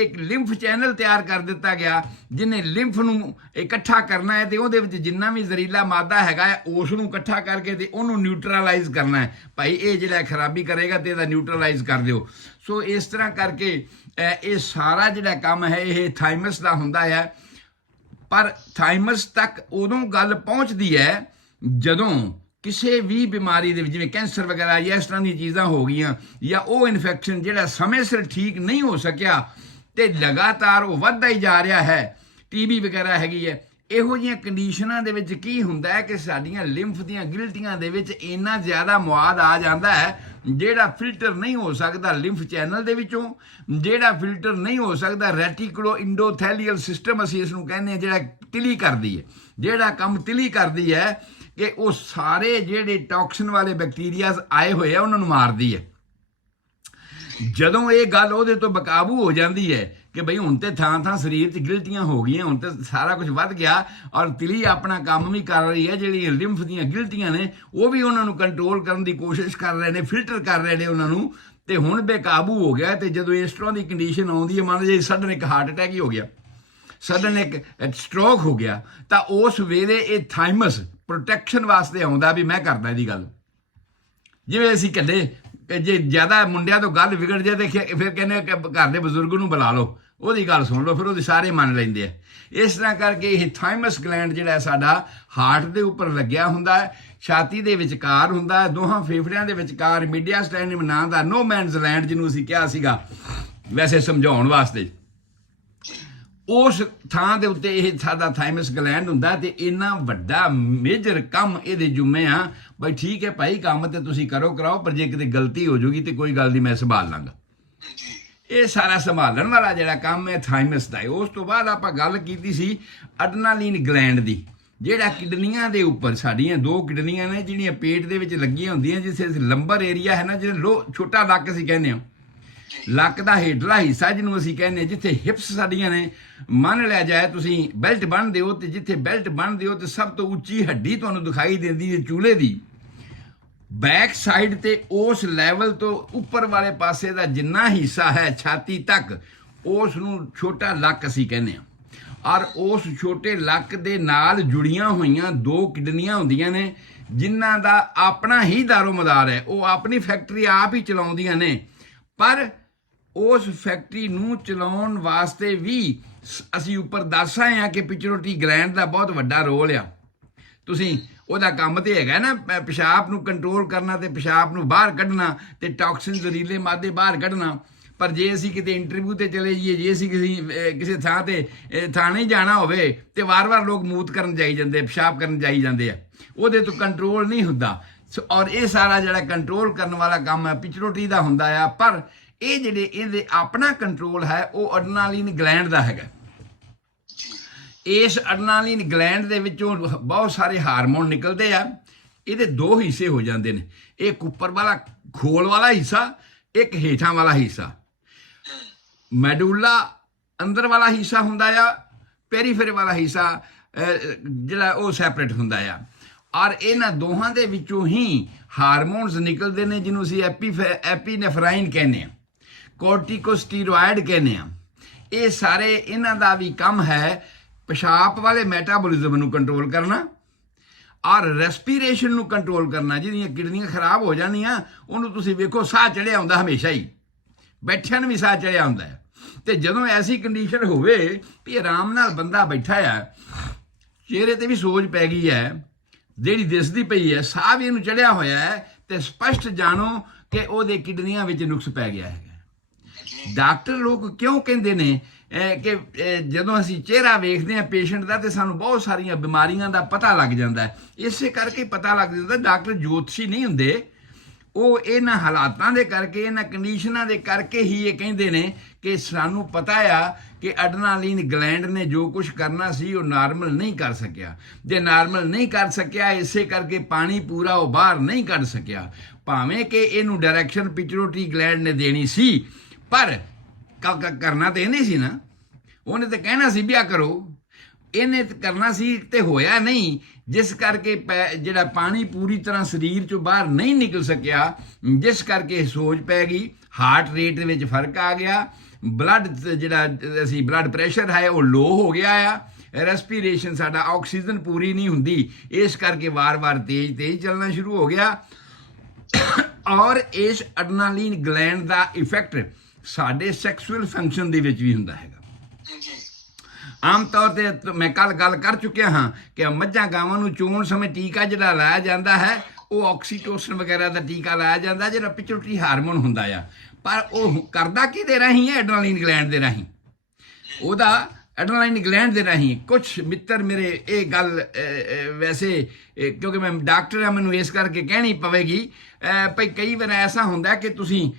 ਇੱਕ ਲਿੰਫ ਚੈਨਲ ਤਿਆਰ ਕਰ ਦਿੱਤਾ ਗਿਆ ਜਿਹਨੇ ਲਿੰਫ ਨੂੰ ਇਕੱਠਾ ਕਰਨਾ ਹੈ ਤੇ ਉਹਦੇ ਵਿੱਚ ਜਿੰਨਾ ਵੀ ਜ਼ਹਿਰੀਲਾ ਮਾਦਾ ਹੈਗਾ ਹੈ ਉਸ ਨੂੰ ਇਕੱਠਾ ਕਰਕੇ ਤੇ ਉਹਨੂੰ ਨਿਊਟਰਲਾਈਜ਼ ਕਰਨਾ ਹੈ। ਭਾਈ ਇਹ ਜਿਹੜਾ ਖਰਾਬੀ ਕਰੇਗਾ ਤੇ ਇਹਦਾ ਨਿਊਟਰਲਾਈਜ਼ ਕਰ ਦਿਓ। ਸੋ ਇਸ ਤਰ੍ਹਾਂ ਕਰਕੇ ਇਹ ਸਾਰਾ ਜਿਹੜਾ ਕੰਮ ਹੈ ਇਹ ਥਾਈਮਸ ਦਾ ਹੁੰਦਾ ਹੈ। ਪਰ ਥਾਈਮਸ ਤੱਕ ਉਦੋਂ ਗੱਲ ਪਹੁੰਚਦੀ ਹੈ ਜਦੋਂ ਕਿਸੇ ਵੀ ਬਿਮਾਰੀ ਦੇ ਵਿੱਚ ਜਿਵੇਂ ਕੈਂਸਰ ਵਗੈਰਾ ਜਾਂ ਇਸ ਤਰ੍ਹਾਂ ਦੀਆਂ ਚੀਜ਼ਾਂ ਹੋ ਗਈਆਂ ਜਾਂ ਉਹ ਇਨਫੈਕਸ਼ਨ ਜਿਹੜਾ ਸਮੇਂ ਸਿਰ ਠੀਕ ਨਹੀਂ ਹੋ ਸਕਿਆ ਤੇ ਲਗਾਤਾਰ ਉਹ ਵੱਧਦਾ ਹੀ ਜਾ ਰਿਹਾ ਹੈ, TB ਵਗੈਰਾ ਹੈਗੀ ਹੈ। ਇਹੋ ਜਿਹੀਆਂ ਕੰਡੀਸ਼ਨਾਂ ਦੇ ਵਿੱਚ ਕੀ ਹੁੰਦਾ ਹੈ ਕਿ ਸਾਡੀਆਂ ਲਿੰਫ ਦੀਆਂ ਗਿਲਟੀਆਂ ਦੇ ਵਿੱਚ ਇੰਨਾ ਜ਼ਿਆਦਾ ਮਵਾਦ ਆ ਜਾਂਦਾ ਹੈ ਜਿਹੜਾ ਫਿਲਟਰ ਨਹੀਂ ਹੋ ਸਕਦਾ ਲਿੰਫ ਚੈਨਲ ਦੇ ਵਿੱਚੋਂ, ਜਿਹੜਾ ਫਿਲਟਰ ਨਹੀਂ ਹੋ ਸਕਦਾ ਰੈਟੀਕੂਲੋ ਇੰਡੋਥੈਲੀਅਲ ਸਿਸਟਮ ਅਸੀਂ ਇਸ ਨੂੰ ਕਹਿੰਦੇ ਹਾਂ, ਜਿਹੜਾ ਤਿਲੀ ਕਰਦੀ ਹੈ, ਜਿਹੜਾ ਕੰਮ ਤਿਲੀ ਕਰਦੀ ਹੈ ਕਿ ਉਹ ਸਾਰੇ ਜਿਹੜੇ ਟੌਕਸਿਨ ਵਾਲੇ ਬੈਕਟੀਰੀਆਜ਼ ਆਏ ਹੋਏ ਆ ਉਹਨਾਂ ਨੂੰ ਮਾਰਦੀ ਹੈ। ਜਦੋਂ ਇਹ ਗੱਲ ਉਹਦੇ ਤੋਂ ਬੇਕਾਬੂ ਹੋ ਜਾਂਦੀ ਹੈ ਕਿ ਬਈ ਹੁਣ ਤੇ ਥਾਂ ਸਰੀਰ 'ਚ ਗਿਲਟੀਆਂ ਹੋ ਗਈਆਂ, ਹੁਣ ਤੇ ਸਾਰਾ ਕੁਝ ਵੱਧ ਗਿਆ ਔਰ ਤਿਲੀ ਆਪਣਾ ਕੰਮ ਵੀ ਕਰ ਰਹੀ ਹੈ, ਜਿਹੜੀਆਂ ਲਿੰਫ ਦੀਆਂ ਗਿਲਟੀਆਂ ਨੇ ਉਹ ਵੀ ਉਹਨਾਂ ਨੂੰ ਕੰਟਰੋਲ ਕਰਨ ਦੀ ਕੋਸ਼ਿਸ਼ ਕਰ ਰਹੇ ਨੇ, ਫਿਲਟਰ ਕਰ ਰਹੇ ਨੇ ਉਹਨਾਂ ਨੂੰ, ਤੇ ਹੁਣ ਬੇਕਾਬੂ ਹੋ ਗਿਆ। ਤੇ ਜਦੋਂ ਇਸ ਤਰ੍ਹਾਂ ਦੀ ਕੰਡੀਸ਼ਨ ਆਉਂਦੀ ਹੈ, ਮੰਨ ਲਓ ਸਡਨ ਇੱਕ ਹਾਰਟ ਅਟੈਕ ਹੀ ਹੋ ਗਿਆ, ਸਡਨ ਇੱਕ ਸਟ੍ਰੋਕ ਹੋ ਗਿਆ, ਤਾਂ ਉਸ ਵੇਲੇ ਇਹ ਥਾਈਮਸ ਪ੍ਰੋਟੈਕਸ਼ਨ ਵਾਸਤੇ ਆਉਂਦਾ ਵੀ ਮੈਂ ਕਰਦਾ ਇਹਦੀ ਗੱਲ। ਜਿਵੇਂ ਅਸੀਂ ਕਹਿੰਦੇ ਜੇ ਜ਼ਿਆਦਾ ਮੁੰਡਿਆਂ ਤੋਂ ਗੱਲ ਵਿਗੜ ਜਾਏ ਤੇ ਫਿਰ ਕਹਿੰਦੇ ਘਰ ਦੇ ਬਜ਼ੁਰਗ ਨੂੰ ਬੁਲਾ ਲਓ, ਉਹਦੀ ਗੱਲ ਸੁਣ ਲਓ, ਫਿਰ ਉਹਦੇ ਸਾਰੇ ਮੰਨ ਲੈਂਦੇ ਆ। ਇਸ ਤਰ੍ਹਾਂ ਕਰਕੇ ਇਹ ਥਾਈਮਸ ਗਲੈਂਡ ਜਿਹੜਾ ਸਾਡਾ ਹਾਰਟ ਦੇ ਉੱਪਰ ਲੱਗਿਆ ਹੁੰਦਾ ਹੈ, ਛਾਤੀ ਦੇ ਵਿਚਕਾਰ ਹੁੰਦਾ ਹੈ, ਦੋਹਾਂ ਫੇਫੜਿਆਂ ਦੇ ਵਿਚਕਾਰ ਮੀਡੀਆਸਟਾਈਨਮ ਨਾਂ ਦਾ ਨੋ ਮੈਨਸ ਲੈਂਡ ਜਿਹਨੂੰ ਅਸੀਂ ਕਿਹਾ ਸੀਗਾ ਵੈਸੇ ਸਮਝਾਉਣ ਵਾਸਤੇ, ਉਸ ਥਾਂ ਦੇ ਉੱਤੇ ਇਹ ਸਾਡਾ ਥਾਈਮਸ ਗਲੈਂਡ ਹੁੰਦਾ। ਤੇ ਇੰਨਾ ਵੱਡਾ ਮੇਜਰ ਕੰਮ ਇਹਦੇ ਜੁੰਮੇ ਆ ਬਈ ਠੀਕ ਹੈ ਭਾਈ ਕੰਮ ਤੇ ਤੁਸੀਂ ਕਰਾਓ, ਪਰ ਜੇ ਕਿਤੇ ਗਲਤੀ ਹੋ ਜੂਗੀ ਤੇ ਕੋਈ ਗੱਲ ਨਹੀਂ ਮੈਂ ਸੰਭਾਲ ਲਾਂਗਾ। ਇਹ ਸਾਰਾ ਸੰਭਾਲਣ ਵਾਲਾ ਜਿਹੜਾ ਕੰਮ ਹੈ ਥਾਈਮਸ ਦਾ। ਉਸ ਤੋਂ ਬਾਅਦ ਆਪਾਂ ਗੱਲ ਕੀਤੀ ਸੀ ਅਡਰੇਨਾਲਿਨ ਗਲੈਂਡ ਦੀ। ਜਿਹੜਾ ਕਿਡਨੀਆਂ ਦੇ ਉੱਪਰ ਸਾਡੀਆਂ 2 ਕਿਡਨੀਆਂ ਨੇ ਜਿਹੜੀਆਂ ਪੇਟ ਦੇ ਵਿੱਚ ਲੱਗੀਆਂ ਹੁੰਦੀਆਂ, ਜਿੱਥੇ ਲੰਬਰ ਏਰੀਆ ਹੈ ਨਾ, ਜਿਹੜਾ ਛੋਟਾ ਲੱਕ ਅਸੀਂ ਕਹਿੰਦੇ ਹਾਂ, ਲੱਕ ਦਾ ਹੇਠਲਾ ਹਿੱਸਾ ਜਿਹਨੂੰ ਅਸੀਂ ਕਹਿੰਦੇ ਹਾਂ, ਜਿੱਥੇ ਹਿਪਸ ਸਾਡੀਆਂ ਨੇ, ਮੰਨ ਲਿਆ ਜਾਏ ਤੁਸੀਂ ਬੈਲਟ ਬੰਨ੍ਹਦੇ ਹੋ, ਤੇ ਜਿੱਥੇ ਬੈਲਟ ਬੰਨ੍ਹਦੇ ਹੋ ਤੇ ਸਭ ਤੋਂ ਉੱਚੀ ਹੱਡੀ ਤੁਹਾਨੂੰ ਦਿਖਾਈ ਦਿੰਦੀ ਹੈ ਚੂਲੇ ਦੀ, ਬੈਕ ਸਾਈਡ ਤੇ ਉਸ ਲੈਵਲ ਤੋਂ ਉੱਪਰ ਵਾਲੇ ਪਾਸੇ ਦਾ ਜਿੰਨਾ ਹਿੱਸਾ ਹੈ ਛਾਤੀ ਤੱਕ, ਉਸ ਨੂੰ ਛੋਟਾ ਲੱਕ ਅਸੀਂ ਕਹਿੰਦੇ ਹਾਂ। ਔਰ ਉਸ ਛੋਟੇ ਲੱਕ ਦੇ ਨਾਲ ਜੁੜੀਆਂ ਹੋਈਆਂ 2 ਕਿਡਨੀਆਂ ਹੁੰਦੀਆਂ ਨੇ, ਜਿਨ੍ਹਾਂ ਦਾ ਆਪਣਾ ਹੀ ਦਾਰੋਮਦਾਰ ਹੈ, ਉਹ ਆਪਣੀ ਫੈਕਟਰੀ ਆਪ ਹੀ ਚਲਾਉਂਦੀਆਂ ਨੇ। ਪਰ ਉਸ ਫੈਕਟਰੀ ਨੂੰ ਚਲਾਉਣ ਵਾਸਤੇ ਵੀ ਅਸੀਂ ਉੱਪਰ ਦੱਸ ਆਏ ਹਾਂ ਕਿ ਪਿਚਰੋਟੀ ਗਲੈਂਡ ਦਾ ਬਹੁਤ ਵੱਡਾ ਰੋਲ ਆ। ਤੁਸੀਂ ਉਹਦਾ ਕੰਮ ਤੇ ਹੈਗਾ ਨਾ ਪਿਸ਼ਾਬ ਨੂੰ ਕੰਟਰੋਲ ਕਰਨਾ ਤੇ ਪਿਸ਼ਾਬ ਨੂੰ ਬਾਹਰ ਕੱਢਣਾ ਤੇ ਟੌਕਸਿਨ ਜ਼ਹਿਰੀਲੇ ਮਾਦੇ ਬਾਹਰ ਕੱਢਣਾ। ਪਰ ਜੇ ਅਸੀਂ ਕਿਤੇ ਇੰਟਰਵਿਊ ਤੇ ਚਲੇ ਜਾਈਏ, ਜੇ ਅਸੀਂ ਕਿਸੇ ਥਾਂ ਤੇ ਥਾਣੇ ਜਾਣਾ ਹੋਵੇ ਤੇ ਵਾਰ-ਵਾਰ ਲੋਕ ਮੂਤ ਕਰਨ ਜਾਈ ਜਾਂਦੇ, ਪਿਸ਼ਾਬ ਕਰਨ ਜਾਈ ਜਾਂਦੇ ਆ, ਉਹਦੇ ਤੋਂ ਕੰਟਰੋਲ ਨਹੀਂ ਹੁੰਦਾ। ਔਰ ਇਹ ਸਾਰਾ ਜਿਹੜਾ ਕੰਟਰੋਲ ਕਰਨ ਵਾਲਾ ਕੰਮ ਹੈ ਪਿਚਰੋਟੀ ਦਾ ਹੁੰਦਾ ਆ। ਪਰ ਇਹ ਜਿਹੜੇ ਇਹਦੇ ਆਪਣਾ ਕੰਟਰੋਲ ਹੈ ਉਹ ਐਡਰੇਨਾਲਿਨ ਗਲੈਂਡ ਦਾ ਹੈਗਾ। ਇਸ ਐਡਰੇਨਾਲਿਨ ਗਲੈਂਡ ਦੇ ਵਿੱਚੋਂ ਬਹੁਤ ਸਾਰੇ ਹਾਰਮੋਨ ਨਿਕਲਦੇ ਆ। ਇਹਦੇ 2 ਹਿੱਸੇ ਹੋ ਜਾਂਦੇ ਨੇ, ਇੱਕ ਉੱਪਰ ਵਾਲਾ ਖੋਲ ਵਾਲਾ ਹਿੱਸਾ, ਇੱਕ ਹੇਠਾਂ ਵਾਲਾ ਹਿੱਸਾ। ਮੈਡੂਲਾ ਅੰਦਰ ਵਾਲਾ ਹਿੱਸਾ ਹੁੰਦਾ ਆ, ਪੈਰੀਫੇਰੀ ਵਾਲਾ ਹਿੱਸਾ ਜਿਹੜਾ ਉਹ ਸੈਪਰੇਟ ਹੁੰਦਾ ਆ। ਔਰ ਇਹਨਾਂ ਦੋਹਾਂ ਦੇ ਵਿੱਚੋਂ ਹੀ ਹਾਰਮੋਨਸ ਨਿਕਲਦੇ ਨੇ, ਜਿਹਨੂੰ ਅਸੀਂ ਐਪੀਨੇਫਰਾਈਨ ਕਹਿੰਦੇ ਹਾਂ, ਕੋਰਟੀਕੋਸਟੀਰੋਇਡ ਕਹਿੰਦੇ ਹਾਂ। ਇਹ ਸਾਰੇ ਇਹਨਾਂ ਦਾ ਵੀ ਕੰਮ ਹੈ ਪਿਸ਼ਾਬ ਵਾਲੇ ਮੈਟਾਬੋਲਿਜ਼ਮ ਨੂੰ ਕੰਟਰੋਲ ਕਰਨਾ ਔਰ ਰੈਸਪੀਰੇਸ਼ਨ ਨੂੰ ਕੰਟਰੋਲ ਕਰਨਾ। ਜਿਹਦੀਆਂ ਕਿਡਨੀਆਂ ਖਰਾਬ ਹੋ ਜਾਂਦੀਆਂ ਉਹਨੂੰ ਤੁਸੀਂ ਵੇਖੋ ਸਾਹ ਚੜਿਆ ਹੁੰਦਾ, ਹਮੇਸ਼ਾ ਹੀ ਬੈਠਿਆਂ ਨੂੰ ਵੀ ਸਾਹ ਚੜਿਆ ਹੁੰਦਾ ਹੈ। ਤੇ ਜਦੋਂ ਐਸੀ ਕੰਡੀਸ਼ਨ ਹੋਵੇ ਵੀ ਆਰਾਮ ਨਾਲ ਬੰਦਾ ਬੈਠਾ ਆ, ਚਿਹਰੇ ਤੇ ਵੀ ਸੋਜ ਪੈ ਗਈ ਹੈ, ਜਿਹੜੀ ਦਿਸਦੀ ਪਈ ਹੈ, ਸਾਹ ਵੀ ਇਹਨੂੰ ਚੜਿਆ ਹੋਇਆ ਹੈ, ਤੇ ਸਪਸ਼ਟ ਜਾਣੋ ਕਿ ਉਹਦੇ ਕਿਡਨੀਆਂ ਵਿੱਚ ਨੁਕਸ ਪੈ ਗਿਆ ਹੈਗਾ। ਡਾਕਟਰ ਲੋਕ ਕਿਉਂ ਕਹਿੰਦੇ ਨੇ ਕਿ ਜਦੋਂ ਅਸੀਂ ਚਿਹਰਾ ਵੇਖਦੇ ਹਾਂ ਪੇਸ਼ੈਂਟ ਦਾ ਤੇ ਸਾਨੂੰ ਬਹੁਤ ਸਾਰੀਆਂ ਬਿਮਾਰੀਆਂ ਦਾ ਪਤਾ ਲੱਗ ਜਾਂਦਾ ਹੈ। ਇਸੇ ਕਰਕੇ ਪਤਾ ਲੱਗ ਜਾਂਦਾ। ਡਾਕਟਰ ਜੋਤਸ਼ੀ ਨਹੀਂ ਹੁੰਦੇ, ਉਹ ਇਹਨਾਂ ਹਾਲਾਤਾਂ ਦੇ ਕਰਕੇ, ਇਹਨਾਂ ਕੰਡੀਸ਼ਨਾਂ ਦੇ ਕਰਕੇ ਹੀ ਇਹ ਕਹਿੰਦੇ ਨੇ ਕਿ ਸਾਨੂੰ ਪਤਾ ਆ ਕਿ ਐਡਰੇਨਾਲਿਨ ਗਲੈਂਡ ਨੇ ਜੋ ਕੁਝ ਕਰਨਾ ਸੀ ਉਹ ਨਾਰਮਲ ਨਹੀਂ ਕਰ ਸਕਿਆ। ਜੇ ਨਾਰਮਲ ਨਹੀਂ ਕਰ ਸਕਿਆ, ਇਸੇ ਕਰਕੇ ਪਾਣੀ ਪੂਰਾ ਉਹ ਬਾਹਰ ਨਹੀਂ ਕੱਢ ਸਕਿਆ। ਭਾਵੇਂ ਕਿ ਇਹਨੂੰ ਡਾਇਰੈਕਸ਼ਨ ਪਿਚਰੋਟੀ ਗਲੈਂਡ ਨੇ ਦੇਣੀ ਸੀ, ਪਰ ਕਰਨਾ ਤੇ ਇਹਨੇ ਸੀ ਨਾ, ਉਹਨੇ ਤੇ ਕਹਿਣਾ ਸੀ ਵਿਆਹ ਕਰੋ, ਇਹਨੇ ਕਰਨਾ ਸੀ ਤੇ ਹੋਇਆ ਨਹੀਂ, ਜਿਸ ਕਰਕੇ ਜਿਹੜਾ ਪਾਣੀ ਪੂਰੀ ਤਰ੍ਹਾਂ ਸਰੀਰ ਚੋਂ ਬਾਹਰ ਨਹੀਂ ਨਿਕਲ ਸਕਿਆ, ਜਿਸ ਕਰਕੇ ਸੋਜ ਪੈ ਗਈ, ਹਾਰਟ ਰੇਟ ਦੇ ਵਿੱਚ ਫਰਕ ਆ ਗਿਆ, ਬਲੱਡ ਜਿਹੜਾ ਅਸੀਂ ਬਲੱਡ ਪ੍ਰੈਸ਼ਰ ਹੈ ਉਹ ਲੋ ਹੋ ਗਿਆ ਆ, ਰੈਸਪੀਰੇਸ਼ਨ ਸਾਡਾ ਆਕਸੀਜਨ ਪੂਰੀ ਨਹੀਂ ਹੁੰਦੀ, ਇਸ ਕਰਕੇ ਵਾਰ-ਵਾਰ ਤੇਜ਼ ਚੱਲਣਾ ਸ਼ੁਰੂ ਹੋ ਗਿਆ। ਔਰ ਇਸ ਐਡਰੇਨਾਲਿਨ ਗਲੈਂਡ ਦਾ ਇਫੈਕਟ ਸਾਡੇ ਸੈਕਸੁਅਲ ਫੰਕਸ਼ਨ ਦੇ ਵਿੱਚ ਵੀ ਹੁੰਦਾ ਹੈਗਾ। ਆਮ ਤੌਰ ਤੇ ਮੈਂ ਕੱਲ ਗੱਲ ਕਰ ਚੁੱਕਿਆ ਹਾਂ ਕਿ ਮੱਝਾਂ ਗਾਵਾਂ ਨੂੰ ਚੋਣ ਸਮੇਂ ਟੀਕਾ ਜਿਹੜਾ ਲਾਇਆ ਜਾਂਦਾ ਹੈ ਉਹ ਆਕਸੀਟੋਸਿਨ ਵਗੈਰਾ ਦਾ ਟੀਕਾ ਲਾਇਆ ਜਾਂਦਾ, ਜਿਹੜਾ ਪਿਚੁਟਰੀ ਹਾਰਮੋਨ ਹੁੰਦਾ ਆ। ਪਰ ਉਹ ਕਰਦਾ ਕਿਹਦੇ ਰਾਹੀਂ ਹੈ? ਐਡਰੇਨਾਲਿਨ ਗਲੈਂਡ ਦੇ ਰਾਹੀਂ। ਉਹਦਾ ਐਡਰੇਨਾਲਿਨ ਗਲੈਂਡ ਦੇ ਰਾਹੀਂ। ਕੁਝ ਮਿੱਤਰ ਮੇਰੇ ਇਹ ਗੱਲ ਵੈਸੇ ਕਿਉਂਕਿ ਮੈਂ ਡਾਕਟਰ ਹਾਂ, ਮੈਨੂੰ ਇਸ ਕਰਕੇ ਕਹਿਣੀ ਪਵੇਗੀ ਭਈ ਕਈ ਵਾਰ ਐਸਾ ਹੁੰਦਾ ਕਿ ਤੁਸੀਂ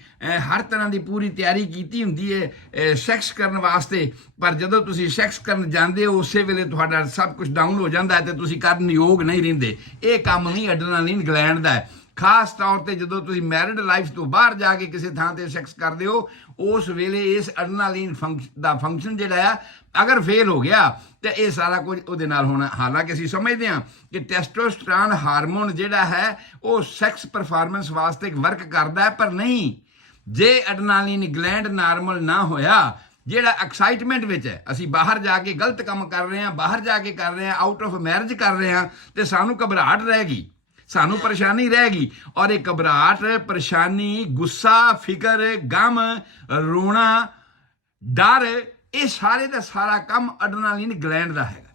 ਹਰ ਤਰ੍ਹਾਂ ਦੀ ਪੂਰੀ ਤਿਆਰੀ ਕੀਤੀ ਹੁੰਦੀ ਹੈ ਸੈਕਸ ਕਰਨ ਵਾਸਤੇ, ਪਰ ਜਦੋਂ ਤੁਸੀਂ ਸੈਕਸ ਕਰਨ ਜਾਂਦੇ ਹੋ ਉਸੇ ਵੇਲੇ ਤੁਹਾਡਾ ਸਭ ਕੁਝ ਡਾਊਨ ਹੋ ਜਾਂਦਾ ਹੈ ਤੇ ਤੁਸੀਂ ਕਰਨ ਯੋਗ ਨਹੀਂ ਰਹਿੰਦੇ। ਇਹ ਕੰਮ ਨਹੀਂ ਐਡਰੇਨਾਲਿਨ ਗਲੈਂਡ ਦਾ ਹੈ। ਖਾਸ ਤੌਰ ਤੇ ਜਦੋਂ ਤੁਸੀਂ ਮੈਰਿਡ ਲਾਈਫ ਤੋਂ ਬਾਹਰ ਜਾ ਕੇ ਕਿਸੇ ਥਾਂ ਤੇ ਸੈਕਸ ਕਰਦੇ ਹੋ, ਉਸ ਵੇਲੇ ਇਸ ਐਡਰੇਨਾਲਿਨ ਦਾ ਫੰਕਸ਼ਨ ਜਿਹੜਾ ਆ ਅਗਰ ਫੇਲ ਹੋ ਗਿਆ ਤੇ ਇਹ ਸਾਰਾ ਕੁਝ ਉਹਦੇ ਨਾਲ ਹੋਣਾ। ਹਾਲਾਂਕਿ ਅਸੀਂ ਸਮਝਦੇ ਹਾਂ ਕਿ ਟੈਸਟੋਸਟੈਰੋਨ ਹਾਰਮੋਨ ਜਿਹੜਾ ਹੈ ਉਹ ਸੈਕਸ ਪਰਫਾਰਮੈਂਸ ਵਾਸਤੇ ਵਰਕ ਕਰਦਾ ਹੈ, ਪਰ ਨਹੀਂ। ਜੇ ਐਡਰੇਨਾਲਿਨ ਗਲੈਂਡ ਨਾਰਮਲ ਨਾ ਹੋਇਆ, ਜਿਹੜਾ ਐਕਸਾਈਟਮੈਂਟ ਵਿੱਚ ਹੈ, ਅਸੀਂ ਬਾਹਰ ਜਾ ਕੇ ਗਲਤ ਕੰਮ ਕਰ ਰਹੇ ਹਾਂ, ਬਾਹਰ ਜਾ ਕੇ ਕਰ ਰਹੇ ਹਾਂ, ਆਊਟ ਆਫ ਮੈਰਿਜ ਕਰ ਰਹੇ ਹਾਂ, ਤੇ ਸਾਨੂੰ ਘਬਰਾਹਟ ਰਹੇਗੀ, ਸਾਨੂੰ ਪਰੇਸ਼ਾਨੀ ਰਹੇਗੀ। ਔਰ ਇਹ ਘਬਰਾਹਟ, ਪਰੇਸ਼ਾਨੀ, ਗੁੱਸਾ, ਫਿਕਰ, ਗਮ, ਰੋਣਾ, ਡਰ, ਇਹ ਸਾਰੇ ਦਾ ਸਾਰਾ ਕੰਮ ਐਡਰੇਨਾਲਿਨ ਗਲੈਂਡ ਦਾ ਹੈਗਾ।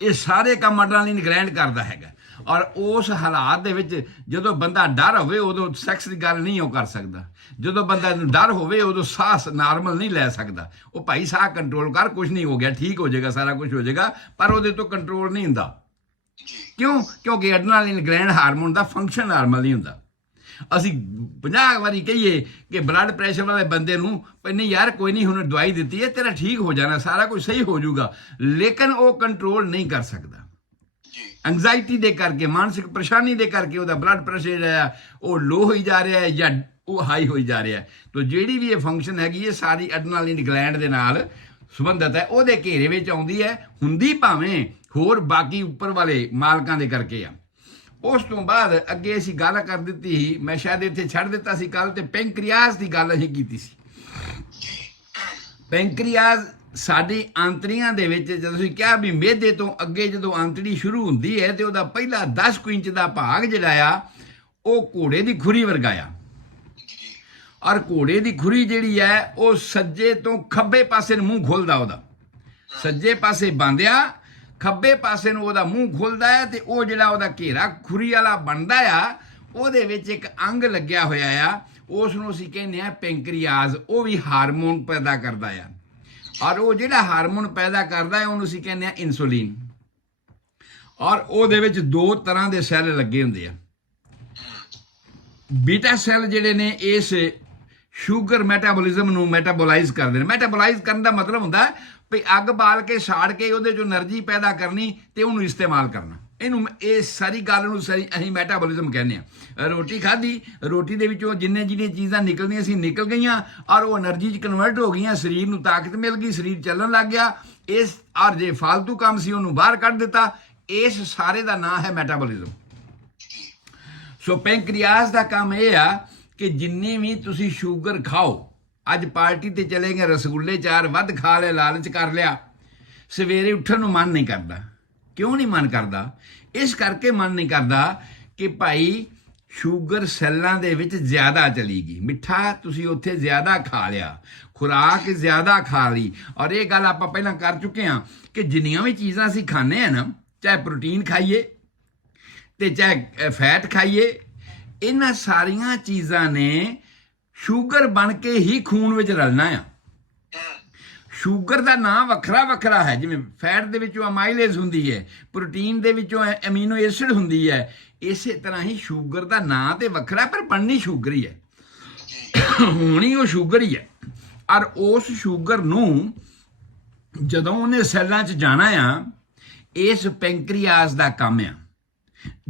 ਇਹ ਸਾਰੇ ਕੰਮ ਐਡਰੇਨਾਲਿਨ ਗਲੈਂਡ ਕਰਦਾ ਹੈਗਾ। ਔਰ ਉਸ ਹਾਲਾਤ ਦੇ ਵਿੱਚ ਜਦੋਂ ਬੰਦਾ ਡਰ ਹੋਵੇ ਉਦੋਂ ਸੈਕਸ ਦੀ ਗੱਲ ਨਹੀਂ ਉਹ ਕਰ ਸਕਦਾ। ਜਦੋਂ ਬੰਦਾ ਨੂੰ ਡਰ ਹੋਵੇ ਉਦੋਂ ਸਾਹ ਨਾਰਮਲ ਨਹੀਂ ਲੈ ਸਕਦਾ। ਉਹ ਭਾਈ ਸਾਹ ਕੰਟਰੋਲ ਕਰ, ਕੁਝ ਨਹੀਂ ਹੋ ਗਿਆ, ਠੀਕ ਹੋ ਜਾਏਗਾ, ਸਾਰਾ ਕੁਝ ਹੋ ਜਾਏਗਾ, ਪਰ ਉਹਦੇ ਤੋਂ ਕੰਟਰੋਲ ਨਹੀਂ ਹੁੰਦਾ। ਕਿਉਂ? ਕਿਉਂਕਿ ਐਡਰੇਨਾਲਿਨ ਗਲੈਂਡ ਹਾਰਮੋਨ ਦਾ ਫੰਕਸ਼ਨ ਨਾਰਮਲ ਨਹੀਂ ਹੁੰਦਾ। ਅਸੀਂ 50 ਵਾਰੀ ਕਹੀਏ ਕਿ ਬਲੱਡ ਪ੍ਰੈਸ਼ਰ ਵਾਲੇ ਬੰਦੇ ਨੂੰ ਨਹੀਂ ਯਾਰ ਕੋਈ ਨਹੀਂ, ਹੁਣ ਦਵਾਈ ਦਿੱਤੀ ਹੈ, ਤੇਰਾ ਠੀਕ ਹੋ ਜਾਣਾ, ਸਾਰਾ ਕੁਝ ਸਹੀ ਹੋ ਜਾਊਗਾ, ਲੇਕਿਨ ਉਹ ਕੰਟਰੋਲ ਨਹੀਂ ਕਰ ਸਕਦਾ। ਐਂਗਜ਼ਾਇਟੀ ਦੇ ਕਰਕੇ, ਮਾਨਸਿਕ ਪਰੇਸ਼ਾਨੀ ਦੇ ਕਰਕੇ ਉਹਦਾ ਬਲੱਡ ਪ੍ਰੈਸ਼ਰ ਜਿਹੜਾ ਆ ਉਹ ਲੋ ਹੋਈ ਜਾ ਰਿਹਾ ਹੈ ਜਾਂ ਉਹ ਹਾਈ ਹੋਈ ਜਾ ਰਿਹਾ ਹੈ। ਤਾਂ ਜਿਹੜੀ ਵੀ ਇਹ ਫੰਕਸ਼ਨ ਹੈਗੀ ਇਹ ਸਾਰੀ ਐਡਰੇਨਾਲਿਨ ਗਲੈਂਡ ਦੇ ਨਾਲ ਸੰਬੰਧਿਤ ਹੈ, ਉਹਦੇ ਘੇਰੇ ਵਿੱਚ ਆਉਂਦੀ ਹੈ, ਹੁੰਦੀ ਭਾਵੇਂ ਹੋਰ ਬਾਕੀ ਉੱਪਰ ਵਾਲੇ ਮਾਲਕਾਂ ਦੇ ਕਰਕੇ ਆ। ਉਸ ਤੋਂ ਬਾਅਦ ਅੱਗੇ ਅਸੀਂ ਗੱਲ ਕਰ ਦਿੱਤੀ ਸੀ, ਮੈਂ ਸ਼ਾਇਦ ਇੱਥੇ ਛੱਡ ਦਿੱਤਾ ਸੀ ਕੱਲ, ਤੇ ਪੈਂਕਰੀਆਸ ਦੀ ਗੱਲ ਅਸੀਂ ਕੀਤੀ ਸੀ। ਪੈਂਕਰੀਆਸ ਸਾਡੀ ਆਂਤੜੀਆਂ ਦੇ ਵਿੱਚ, ਜਦੋਂ ਅਸੀਂ ਕਿਹਾ ਵੀ ਮਿਹਦੇ ਤੋਂ ਅੱਗੇ ਜਦੋਂ ਆਂਤੜੀ ਸ਼ੁਰੂ ਹੁੰਦੀ ਹੈ ਤੇ ਉਹਦਾ ਪਹਿਲਾ 10 ਕੁ ਇੰਚ ਦਾ ਭਾਗ ਜਿਹੜਾ ਆ ਉਹ ਘੋੜੇ ਦੀ ਖੁਰੀ ਵਰਗਾ ਆ। ਔਰ ਘੋੜੇ ਦੀ ਖੁਰੀ ਜਿਹੜੀ ਹੈ ਉਹ ਸੱਜੇ ਤੋਂ ਖੱਬੇ ਪਾਸੇ ਨੂੰ ਮੂੰਹ ਖੁੱਲਦਾ, ਉਹਦਾ ਸੱਜੇ ਪਾਸੇ ਬੰਦਿਆ, ਖੱਬੇ ਪਾਸੇ ਨੂੰ ਉਹਦਾ ਮੂੰਹ ਖੁੱਲਦਾ ਹੈ, ਤੇ ਉਹ ਜਿਹੜਾ ਉਹਦਾ ਘੇਰਾ ਖੁਰੀ ਵਾਲਾ ਬਣਦਾ ਆ, ਉਹਦੇ ਵਿੱਚ ਇੱਕ ਅੰਗ ਲੱਗਿਆ ਹੋਇਆ ਆ, ਉਸ ਨੂੰ ਅਸੀਂ ਕਹਿੰਦੇ ਆ ਪੈਂਕਰੀਆਸ। ਉਹ ਵੀ ਹਾਰਮੋਨ ਪੈਦਾ ਕਰਦਾ ਆ, ਔਰ ਉਹ ਜਿਹੜਾ ਹਾਰਮੋਨ ਪੈਦਾ ਕਰਦਾ ਹੈ ਉਹਨੂੰ ਅਸੀਂ ਕਹਿੰਦੇ ਆ ਇਨਸੂਲਿਨ। ਔਰ ਉਹਦੇ ਵਿੱਚ 2 ਤਰ੍ਹਾਂ ਦੇ ਸੈੱਲ ਲੱਗੇ ਹੁੰਦੇ ਆ। ਬੀਟਾ ਸੈੱਲ ਜਿਹੜੇ ਨੇ ਇਸ ਸ਼ੂਗਰ ਮੈਟਾਬੋਲਿਜ਼ਮ ਨੂੰ ਮੈਟਾਬੋਲਾਈਜ਼ ਕਰਦੇ ਨੇ। ਮੈਟਾਬੋਲਾਈਜ਼ ਕਰਨ ਦਾ ਮਤਲਬ ਹੁੰਦਾ ਵੀ ਅੱਗ ਬਾਲ ਕੇ ਸਾੜ ਕੇ ਉਹਦੇ ਚੋਂ એનર્ਜੀ ਪੈਦਾ ਕਰਨੀ ਤੇ ਉਹਨੂੰ ਇਸਤੇਮਾਲ ਕਰਨਾ। ਇਹਨੂੰ ਇਹ ਸਾਰੀ ਗੱਲ ਨੂੰ ਅਸੀਂ ਮੈਟਾਬੋਲਿਜ਼ਮ ਕਹਿੰਦੇ ਆ। ਰੋਟੀ ਖਾਧੀ, ਰੋਟੀ ਦੇ ਵਿੱਚੋਂ ਜਿੰਨੀਆਂ ਚੀਜ਼ਾਂ ਨਿਕਲਦੀਆਂ ਸੀ ਨਿਕਲ ਗਈਆਂ, ਔਰ ਉਹ એનર્ਜੀ 'ਚ ਕਨਵਰਟ ਹੋ ਗਈਆਂ, ਸਰੀਰ ਨੂੰ ਤਾਕਤ ਮਿਲ ਗਈ, ਸਰੀਰ ਚੱਲਣ ਲੱਗ ਗਿਆ। ਇਸ ਔਰ ਜੇ ਫालतू ਕੰਮ ਸੀ ਉਹਨੂੰ ਬਾਹਰ ਕੱਢ ਦਿੱਤਾ। ਇਸ ਸਾਰੇ ਦਾ ਨਾਂ ਹੈ ਮੈਟਾਬੋਲਿਜ਼ਮ। ਸੋ ਪੈਂਕਰੀਆਸ ਦਾ ਕੰਮ ਇਹ ਆ ਕਿ ਜਿੰਨੀ ਵੀ ਤੁਸੀਂ ਸ਼ੂਗਰ ਖਾਓ, ਅੱਜ ਪਾਰਟੀ ਤੇ ਚਲੇ ਗਏ, ਰਸਗੁੱਲੇ 4 ਵੱਧ ਖਾ ਲਏ, ਲਾਲਚ ਕਰ ਲਿਆ, ਸਵੇਰੇ ਉੱਠਣ ਨੂੰ ਮਨ ਨਹੀਂ ਕਰਦਾ। ਕਿਉਂ ਨਹੀਂ ਮਨ ਕਰਦਾ? ਇਸ ਕਰਕੇ ਮਨ ਨਹੀਂ ਕਰਦਾ ਕਿ ਭਾਈ ਸ਼ੂਗਰ ਸੈੱਲਾਂ ਦੇ ਵਿੱਚ ਜ਼ਿਆਦਾ ਚਲੀ ਗਈ, ਮਿੱਠਾ ਤੁਸੀਂ ਉੱਥੇ ਜ਼ਿਆਦਾ ਖਾ ਲਿਆ, ਖੁਰਾਕ ਜ਼ਿਆਦਾ ਖਾ ਲਈ। ਔਰ ਇਹ ਗੱਲ ਆਪਾਂ ਪਹਿਲਾਂ ਕਰ ਚੁੱਕੇ ਹਾਂ ਕਿ ਜਿੰਨੀਆਂ ਵੀ ਚੀਜ਼ਾਂ ਅਸੀਂ ਖਾਂਦੇ ਹਾਂ ਨਾ, ਚਾਹੇ ਪ੍ਰੋਟੀਨ ਖਾਈਏ ਤੇ ਚਾਹੇ ਫੈਟ ਖਾਈਏ, ਇਹਨਾਂ ਸਾਰੀਆਂ ਚੀਜ਼ਾਂ ਨੇ ਸ਼ੂਗਰ ਬਣ ਕੇ ਹੀ ਖੂਨ ਵਿੱਚ ਰਲਣਾ ਆ। ਸ਼ੂਗਰ ਦਾ ਨਾਂ ਵੱਖਰਾ ਵੱਖਰਾ ਹੈ, ਜਿਵੇਂ ਫੈਟ ਦੇ ਵਿੱਚੋਂ ਅਮਾਈਲੇਜ਼ ਹੁੰਦੀ ਹੈ, ਪ੍ਰੋਟੀਨ ਦੇ ਵਿੱਚੋਂ ਐਮੀਨੋ ਐਸਿਡ ਹੁੰਦੀ ਹੈ, ਇਸੇ ਤਰ੍ਹਾਂ ਹੀ ਸ਼ੂਗਰ ਦਾ ਨਾਂ ਤੇ ਵੱਖਰਾ, ਪਰ ਬਣਨੀ ਸ਼ੂਗਰ ਹੀ ਹੈ, ਹੋਣੀ ਉਹ ਸ਼ੂਗਰ ਹੀ ਹੈ। ਔਰ ਉਸ ਸ਼ੂਗਰ ਨੂੰ ਜਦੋਂ ਉਹਨੇ ਸੈੱਲਾਂ 'ਚ ਜਾਣਾ ਆ, ਇਸ ਪੈਂਕਰੀਆਸ ਦਾ ਕੰਮ ਆ।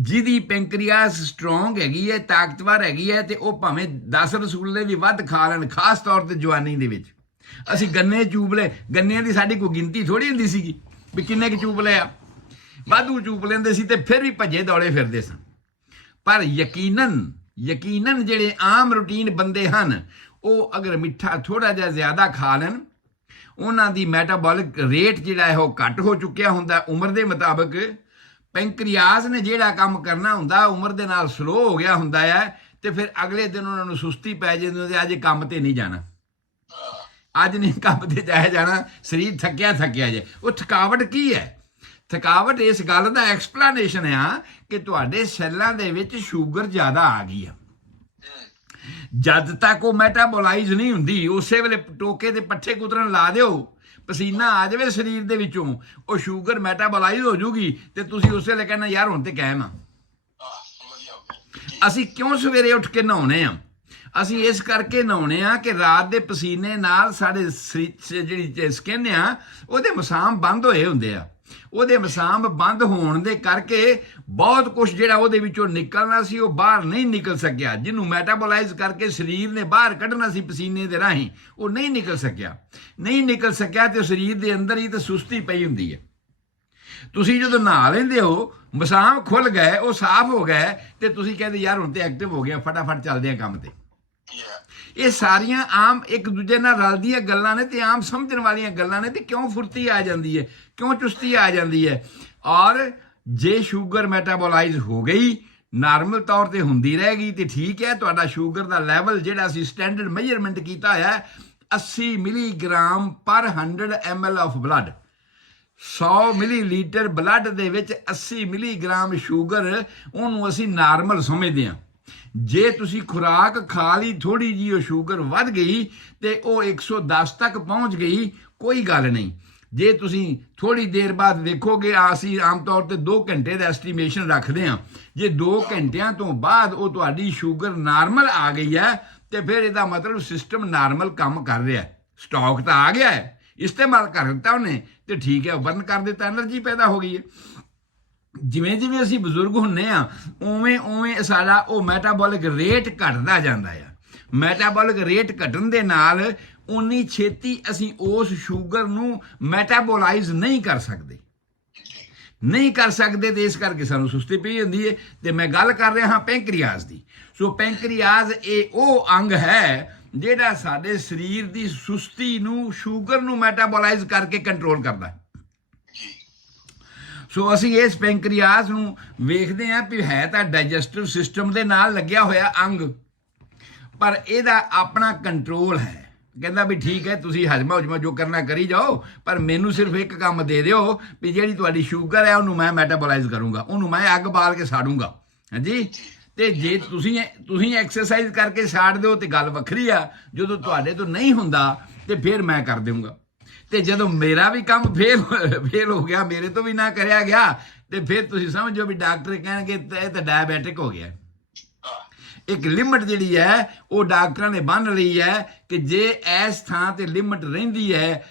ਜਿਹਦੀ ਪੈਂਕਰੀਆਸ ਸਟਰੋਂਗ ਹੈਗੀ ਹੈ, ਤਾਕਤਵਰ ਹੈਗੀ ਹੈ, ਤੇ ਉਹ ਭਾਵੇਂ 10 ਰਸਗੁੱਲੇ ਵੀ ਵੱਧ ਖਾ ਲੈਣ, ਖਾਸ ਤੌਰ ਤੇ ਜਵਾਨੀ ਦੇ ਵਿੱਚ। ਅਸੀਂ ਗੰਨੇ ਚੂਪ ਲਏ, ਗੰਨਿਆਂ ਦੀ ਸਾਡੀ ਕੋਈ ਗਿਣਤੀ ਥੋੜੀ ਹੁੰਦੀ ਸੀਗੀ ਵੀ ਕਿੰਨੇ ਕੁ ਚੂਪ ਲਏ ਆ, ਵਾਧੂ ਚੂਪ ਲੈਂਦੇ ਸੀ ਤੇ ਫਿਰ ਵੀ ਭੱਜੇ ਦੌੜੇ ਫਿਰਦੇ ਸਨ। ਪਰ ਯਕੀਨਨ ਜਿਹੜੇ ਆਮ ਰੂਟੀਨ ਬੰਦੇ ਹਨ, ਉਹ ਅਗਰ ਮਿੱਠਾ ਥੋੜਾ ਜਿਹਾ ਜ਼ਿਆਦਾ ਖਾ ਲੈਣ, ਉਹਨਾਂ ਦੀ ਮੈਟਾਬੋਲਿਕ ਰੇਟ ਜਿਹੜਾ ਹੈ ਉਹ ਘੱਟ ਹੋ ਚੁੱਕਿਆ ਹੁੰਦਾ ਉਮਰ ਦੇ ਮੁਤਾਬਕ। ਪੈਂਕਰੀਆਸ ਨੇ ਜਿਹੜਾ ਕੰਮ ਕਰਨਾ ਹੁੰਦਾ ਉਮਰ ਦੇ ਨਾਲ ਸਲੋ ਹੋ ਗਿਆ ਹੁੰਦਾ ਹੈ, ਤੇ ਫਿਰ ਅਗਲੇ ਦਿਨ ਉਹਨਾਂ ਨੂੰ ਸੁਸਤੀ ਪੈ ਜਾਂਦੀ ਹੁੰਦੀ, ਅੱਜ ਕੰਮ ਤੇ ਨਹੀਂ ਜਾਣਾ, ਅੱਜ ਨਹੀਂ ਕੰਮ ਤੇ ਜਾਇਆ ਜਾਣਾ, ਸਰੀਰ ਥੱਕਿਆ ਜੇ। ਉਹ ਥਕਾਵਟ ਕੀ ਹੈ? ਥਕਾਵਟ ਇਸ ਗੱਲ ਦਾ ਐਕਸਪਲੇਨੇਸ਼ਨ ਆ ਕਿ ਤੁਹਾਡੇ ਸੈੱਲਾਂ ਦੇ ਵਿੱਚ ਸ਼ੂਗਰ ਜ਼ਿਆਦਾ ਆ ਗਈ ਆ। ਜਦ ਤੱਕ ਉਹ ਮੈਟਾਬੋਲਾਈਜ਼ ਨਹੀਂ ਹੁੰਦੀ, ਉਸੇ ਵੇਲੇ ਟੋਕੇ ਤੇ ਪੱਠੇ ਕੁਤਰਨ ਲਾ ਦਿਓ, ਪਸੀਨਾ ਆ ਜਾਵੇ ਸਰੀਰ ਦੇ ਵਿੱਚੋਂ, ਉਹ ਸ਼ੂਗਰ ਮੈਟਾਬੋਲਾਈਜ਼ ਹੋ ਜੂਗੀ, ਤੇ ਤੁਸੀਂ ਉਸੇ ਵੇਲੇ ਕਹਿਣਾ ਯਾਰ ਹੁਣ ਤੇ ਕਾਇਮ ਆ। ਅਸੀਂ ਕਿਉਂ ਸਵੇਰੇ ਉੱਠ ਕੇ ਨਹਾਉਣੇ ਆ? ਅਸੀਂ ਇਸ ਕਰਕੇ ਨਹਾਉਣੇ ਆ ਕਿ ਰਾਤ ਦੇ ਪਸੀਨੇ ਨਾਲ ਸਾਡੇ ਜਿਹੜੀ ਸਕਿਨ ਆ ਉਹਦੇ ਮਸਾਮ ਬੰਦ ਹੋਏ ਹੁੰਦੇ ਆ। ਉਹਦੇ ਮਸਾਮ ਬੰਦ ਹੋਣ ਦੇ ਕਰਕੇ ਬਹੁਤ ਕੁਝ ਜਿਹੜਾ ਉਹਦੇ ਵਿੱਚੋਂ ਨਿਕਲਣਾ ਸੀ ਉਹ ਬਾਹਰ ਨਹੀਂ ਨਿਕਲ ਸਕਿਆ, ਜਿਹਨੂੰ ਮੈਟਾਬੋਲਾਈਜ਼ ਕਰਕੇ ਸਰੀਰ ਨੇ ਬਾਹਰ ਕੱਢਣਾ ਸੀ ਪਸੀਨੇ ਦੇ ਰਾਹੀਂ, ਉਹ ਨਹੀਂ ਨਿਕਲ ਸਕਿਆ ਤੇ ਸਰੀਰ ਦੇ ਅੰਦਰ ਹੀ ਤਾਂ ਸੁਸਤੀ ਪਈ ਹੁੰਦੀ ਹੈ। ਤੁਸੀਂ ਜਦੋਂ ਨਹਾ ਲੈਂਦੇ ਹੋ, ਮਸਾਮ ਖੁੱਲ ਗਏ, ਉਹ ਸਾਫ਼ ਹੋ ਗਏ, ਤੇ ਤੁਸੀਂ ਕਹਿੰਦੇ ਯਾਰ ਹੁਣ ਤੇ ਐਕਟਿਵ ਹੋ ਗਿਆ, ਫਟਾਫਟ ਚੱਲਦੇ ਆ ਕੰਮ ਤੇ। ਇਹ ਸਾਰੀਆਂ ਆਮ ਇੱਕ ਦੂਜੇ ਨਾਲ ਰਲਦੀਆਂ ਗੱਲਾਂ ਨੇ ਤੇ ਆਮ ਸਮਝਣ ਵਾਲੀਆਂ ਗੱਲਾਂ ਨੇ, ਤੇ ਕਿਉਂ ਫੁਰਤੀ ਆ ਜਾਂਦੀ ਹੈ, ਕਿਉਂ ਚੁਸਤੀ ਆ ਜਾਂਦੀ ਹੈ। ਔਰ ਜੇ ਸ਼ੂਗਰ ਮੈਟਾਬੋਲਾਈਜ਼ ਹੋ ਗਈ, ਨਾਰਮਲ ਤੌਰ ਤੇ ਹੁੰਦੀ ਰਹੇਗੀ ਤੇ ਠੀਕ ਹੈ। ਤੁਹਾਡਾ ਸ਼ੂਗਰ ਦਾ ਲੈਵਲ ਜਿਹੜਾ ਅਸੀਂ ਸਟੈਂਡਰਡ ਮੇਜਰਮੈਂਟ ਕੀਤਾ ਹੈ 80 ਮਿਲੀਗ੍ਰਾਮ ਪਰ 100 ml of blood, 100 millilitre blood ਦੇ ਵਿੱਚ 80 ਮਿਲੀਗ੍ਰਾਮ ਸ਼ੂਗਰ, ਉਹਨੂੰ ਅਸੀਂ ਨਾਰਮਲ ਸਮਝਦੇ ਹਾਂ। ਜੇ ਤੁਸੀਂ ਖੁਰਾਕ ਖਾ ਲਈ, ਥੋੜੀ ਜਿਹੀ ਉਹ ਸ਼ੂਗਰ ਵੱਧ ਗਈ ਤੇ ਉਹ 110 ਤੱਕ ਪਹੁੰਚ ਗਈ, ਕੋਈ ਗੱਲ ਨਹੀਂ। ਜੇ ਤੁਸੀਂ ਥੋੜੀ ਦੇਰ ਬਾਅਦ ਵੇਖੋਗੇ, ਅਸੀਂ ਆਮ ਤੌਰ ਤੇ 2 ਘੰਟੇ ਦਾ ਐਸਟੀਮੇਸ਼ਨ ਰੱਖਦੇ ਹਾਂ, ਜੇ 2 ਘੰਟਿਆਂ ਤੋਂ ਬਾਅਦ ਉਹ ਤੁਹਾਡੀ ਸ਼ੂਗਰ ਨਾਰਮਲ ਆ ਗਈ ਹੈ ਤੇ ਫਿਰ ਇਹਦਾ ਮਤਲਬ ਸਿਸਟਮ ਨਾਰਮਲ ਕੰਮ ਕਰ ਰਿਹਾ ਹੈ, ਸਟਾਕ ਤਾਂ ਆ ਗਿਆ ਹੈ, ਇਸਤੇਮਾਲ ਕਰ ਦਿੱਤਾ ਉਹਨੇ ਤੇ ਠੀਕ ਹੈ, ਬਰਨ ਕਰ ਦਿੱਤਾ, એનર્ਜੀ ਪੈਦਾ ਹੋ ਗਈ ਹੈ। ਜਿਵੇਂ ਜਿਵੇਂ ਅਸੀਂ ਬਜ਼ੁਰਗ ਹੁੰਨੇ ਆ ਉਵੇਂ ਉਵੇਂ ਸਾਡਾ ਉਹ ਮੈਟਾਬੋਲਿਕ ਰੇਟ ਘਟਦਾ ਜਾਂਦਾ ਆ। ਮੈਟਾਬੋਲਿਕ ਰੇਟ ਘਟਣ ਦੇ ਨਾਲ ਉਨੀ ਛੇਤੀ ਅਸੀਂ ਉਸ ਸ਼ੂਗਰ ਨੂੰ ਮੈਟਾਬੋਲਾਈਜ਼ ਨਹੀਂ ਕਰ ਸਕਦੇ ਤੇ ਇਸ ਕਰਕੇ ਸਾਨੂੰ ਸੁਸਤੀ ਪਈ ਹੁੰਦੀ ਹੈ। ਤੇ ਮੈਂ ਗੱਲ ਕਰ ਰਿਹਾ ਹਾਂ ਪੈਂਕਰੀਆਸ ਦੀ। ਸੋ ਪੈਂਕਰੀਆਸ ਇਹ ਉਹ ਅੰਗ ਹੈ ਜਿਹੜਾ ਸਾਡੇ ਸਰੀਰ ਦੀ ਸੁਸਤੀ ਨੂੰ, ਸ਼ੂਗਰ ਨੂੰ ਮੈਟਾਬੋਲਾਈਜ਼ ਕਰਕੇ ਕੰਟਰੋਲ ਕਰਦਾ ਹੈ। ਸੋ ਅਸੀਂ ਇਸ ਪੈਂਕਰੀਆਸ ਨੂੰ ਵੇਖਦੇ ਹਾਂ ਵੀ ਹੈ ਤਾਂ ਡਾਈਜੈਸਟਿਵ ਸਿਸਟਮ ਦੇ ਨਾਲ ਲੱਗਿਆ ਹੋਇਆ ਅੰਗ, ਪਰ ਇਹਦਾ ਆਪਣਾ ਕੰਟਰੋਲ ਹੈ। ਕਹਿੰਦਾ ਵੀ ਠੀਕ ਹੈ, ਤੁਸੀਂ ਹਜਮਾ ਹੁਜਮਾ ਜੋ ਕਰਨਾ ਕਰੀ ਜਾਓ, ਪਰ ਮੈਨੂੰ ਸਿਰਫ ਇੱਕ ਕੰਮ ਦੇ ਦਿਓ ਵੀ ਜਿਹੜੀ ਤੁਹਾਡੀ ਸ਼ੂਗਰ ਹੈ ਉਹਨੂੰ ਮੈਂ ਮੈਟਾਬੋਲਾਈਜ਼ ਕਰੂੰਗਾ, ਉਹਨੂੰ ਮੈਂ ਅੱਗ ਬਾਲ ਕੇ ਸਾੜੂੰਗਾ। ਹਾਂਜੀ, ਤੇ ਜੇ ਤੁਸੀਂ ਐਕਸਰਸਾਈਜ਼ ਕਰਕੇ ਛਾੜ ਦਿਓ ਤੇ ਗੱਲ ਵੱਖਰੀ ਆ, ਜਦੋਂ ਤੁਹਾਡੇ ਤੋਂ ਨਹੀਂ ਹੁੰਦਾ ਤੇ ਫਿਰ ਮੈਂ ਕਰ ਦੇਵਾਂਗਾ। ਤੇ ਜਦੋਂ ਮੇਰਾ ਵੀ ਕੰਮ ਫੇਲ ਹੋ ਗਿਆ, ਮੇਰੇ ਤੋਂ ਵੀ ਨਾ ਕਰਿਆ ਗਿਆ, ਤੇ ਫਿਰ ਤੁਸੀਂ ਸਮਝੋ ਵੀ ਡਾਕਟਰ ਕਹਿਣਗੇ ਇਹ ਤਾਂ ਡਾਇਬੈਟਿਕ ਹੋ ਗਿਆ। ਇੱਕ ਲਿਮਟ ਜਿਹੜੀ ਹੈ ਉਹ ਡਾਕਟਰਾਂ ਨੇ ਬੰਨ੍ਹ ਲਈ ਹੈ ਕਿ ਜੇ ਇਸ ਥਾਂ ਤੇ ਲਿਮਟ ਰਹਿੰਦੀ ਹੈ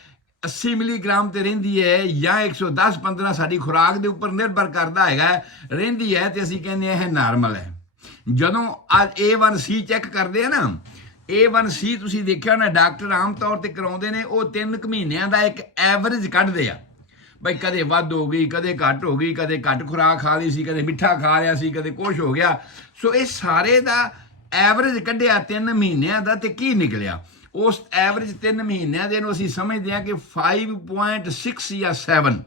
80 ਮਿਲੀਗ੍ਰਾਮ ਤੇ ਰਹਿੰਦੀ ਹੈ ਜਾਂ 110-15 ਸਾਡੀ ਖੁਰਾਕ ਦੇ ਉੱਪਰ ਨਿਰਭਰ ਕਰਦਾ ਹੈਗਾ ਰਹਿੰਦੀ ਹੈ, ਤੇ ਅਸੀਂ ਕਹਿੰਦੇ ਇਹ ਨਾਰਮਲ ਹੈ। ਜਦੋਂ ਅੱਜ A1C ਚੈੱਕ ਕਰਦੇ ਆ ਨਾ, A1C ਤੁਸੀਂ ਦੇਖਿਆ ਨਾ ਡਾਕਟਰ ਆਮ ਤੌਰ ਤੇ ਕਰਾਉਂਦੇ ਨੇ, ਉਹ 3 ਮਹੀਨਿਆਂ ਦਾ ਇੱਕ ਐਵਰੇਜ ਕੱਢਦੇ ਆ ਬਈ ਕਦੇ ਵੱਧ ਹੋ ਗਈ, ਕਦੇ ਘੱਟ ਹੋ ਗਈ, ਕਦੇ ਘੱਟ ਖੁਰਾਕ ਖਾ ਲਈ ਸੀ, ਕਦੇ ਮਿੱਠਾ ਖਾ ਲਿਆ ਸੀ, ਕਦੇ ਕੁਛ ਹੋ ਗਿਆ। ਸੋ ਇਹ ਸਾਰੇ ਦਾ ਐਵਰੇਜ ਕੱਢਿਆ 3 ਮਹੀਨਿਆਂ ਦਾ, ਤੇ ਕੀ ਨਿਕਲਿਆ ਉਸ ਐਵਰੇਜ 3 ਮਹੀਨਿਆਂ ਦੇ ਨੂੰ ਅਸੀਂ ਸਮਝਦੇ ਹਾਂ ਕਿ 5.6 ਜਾਂ 7।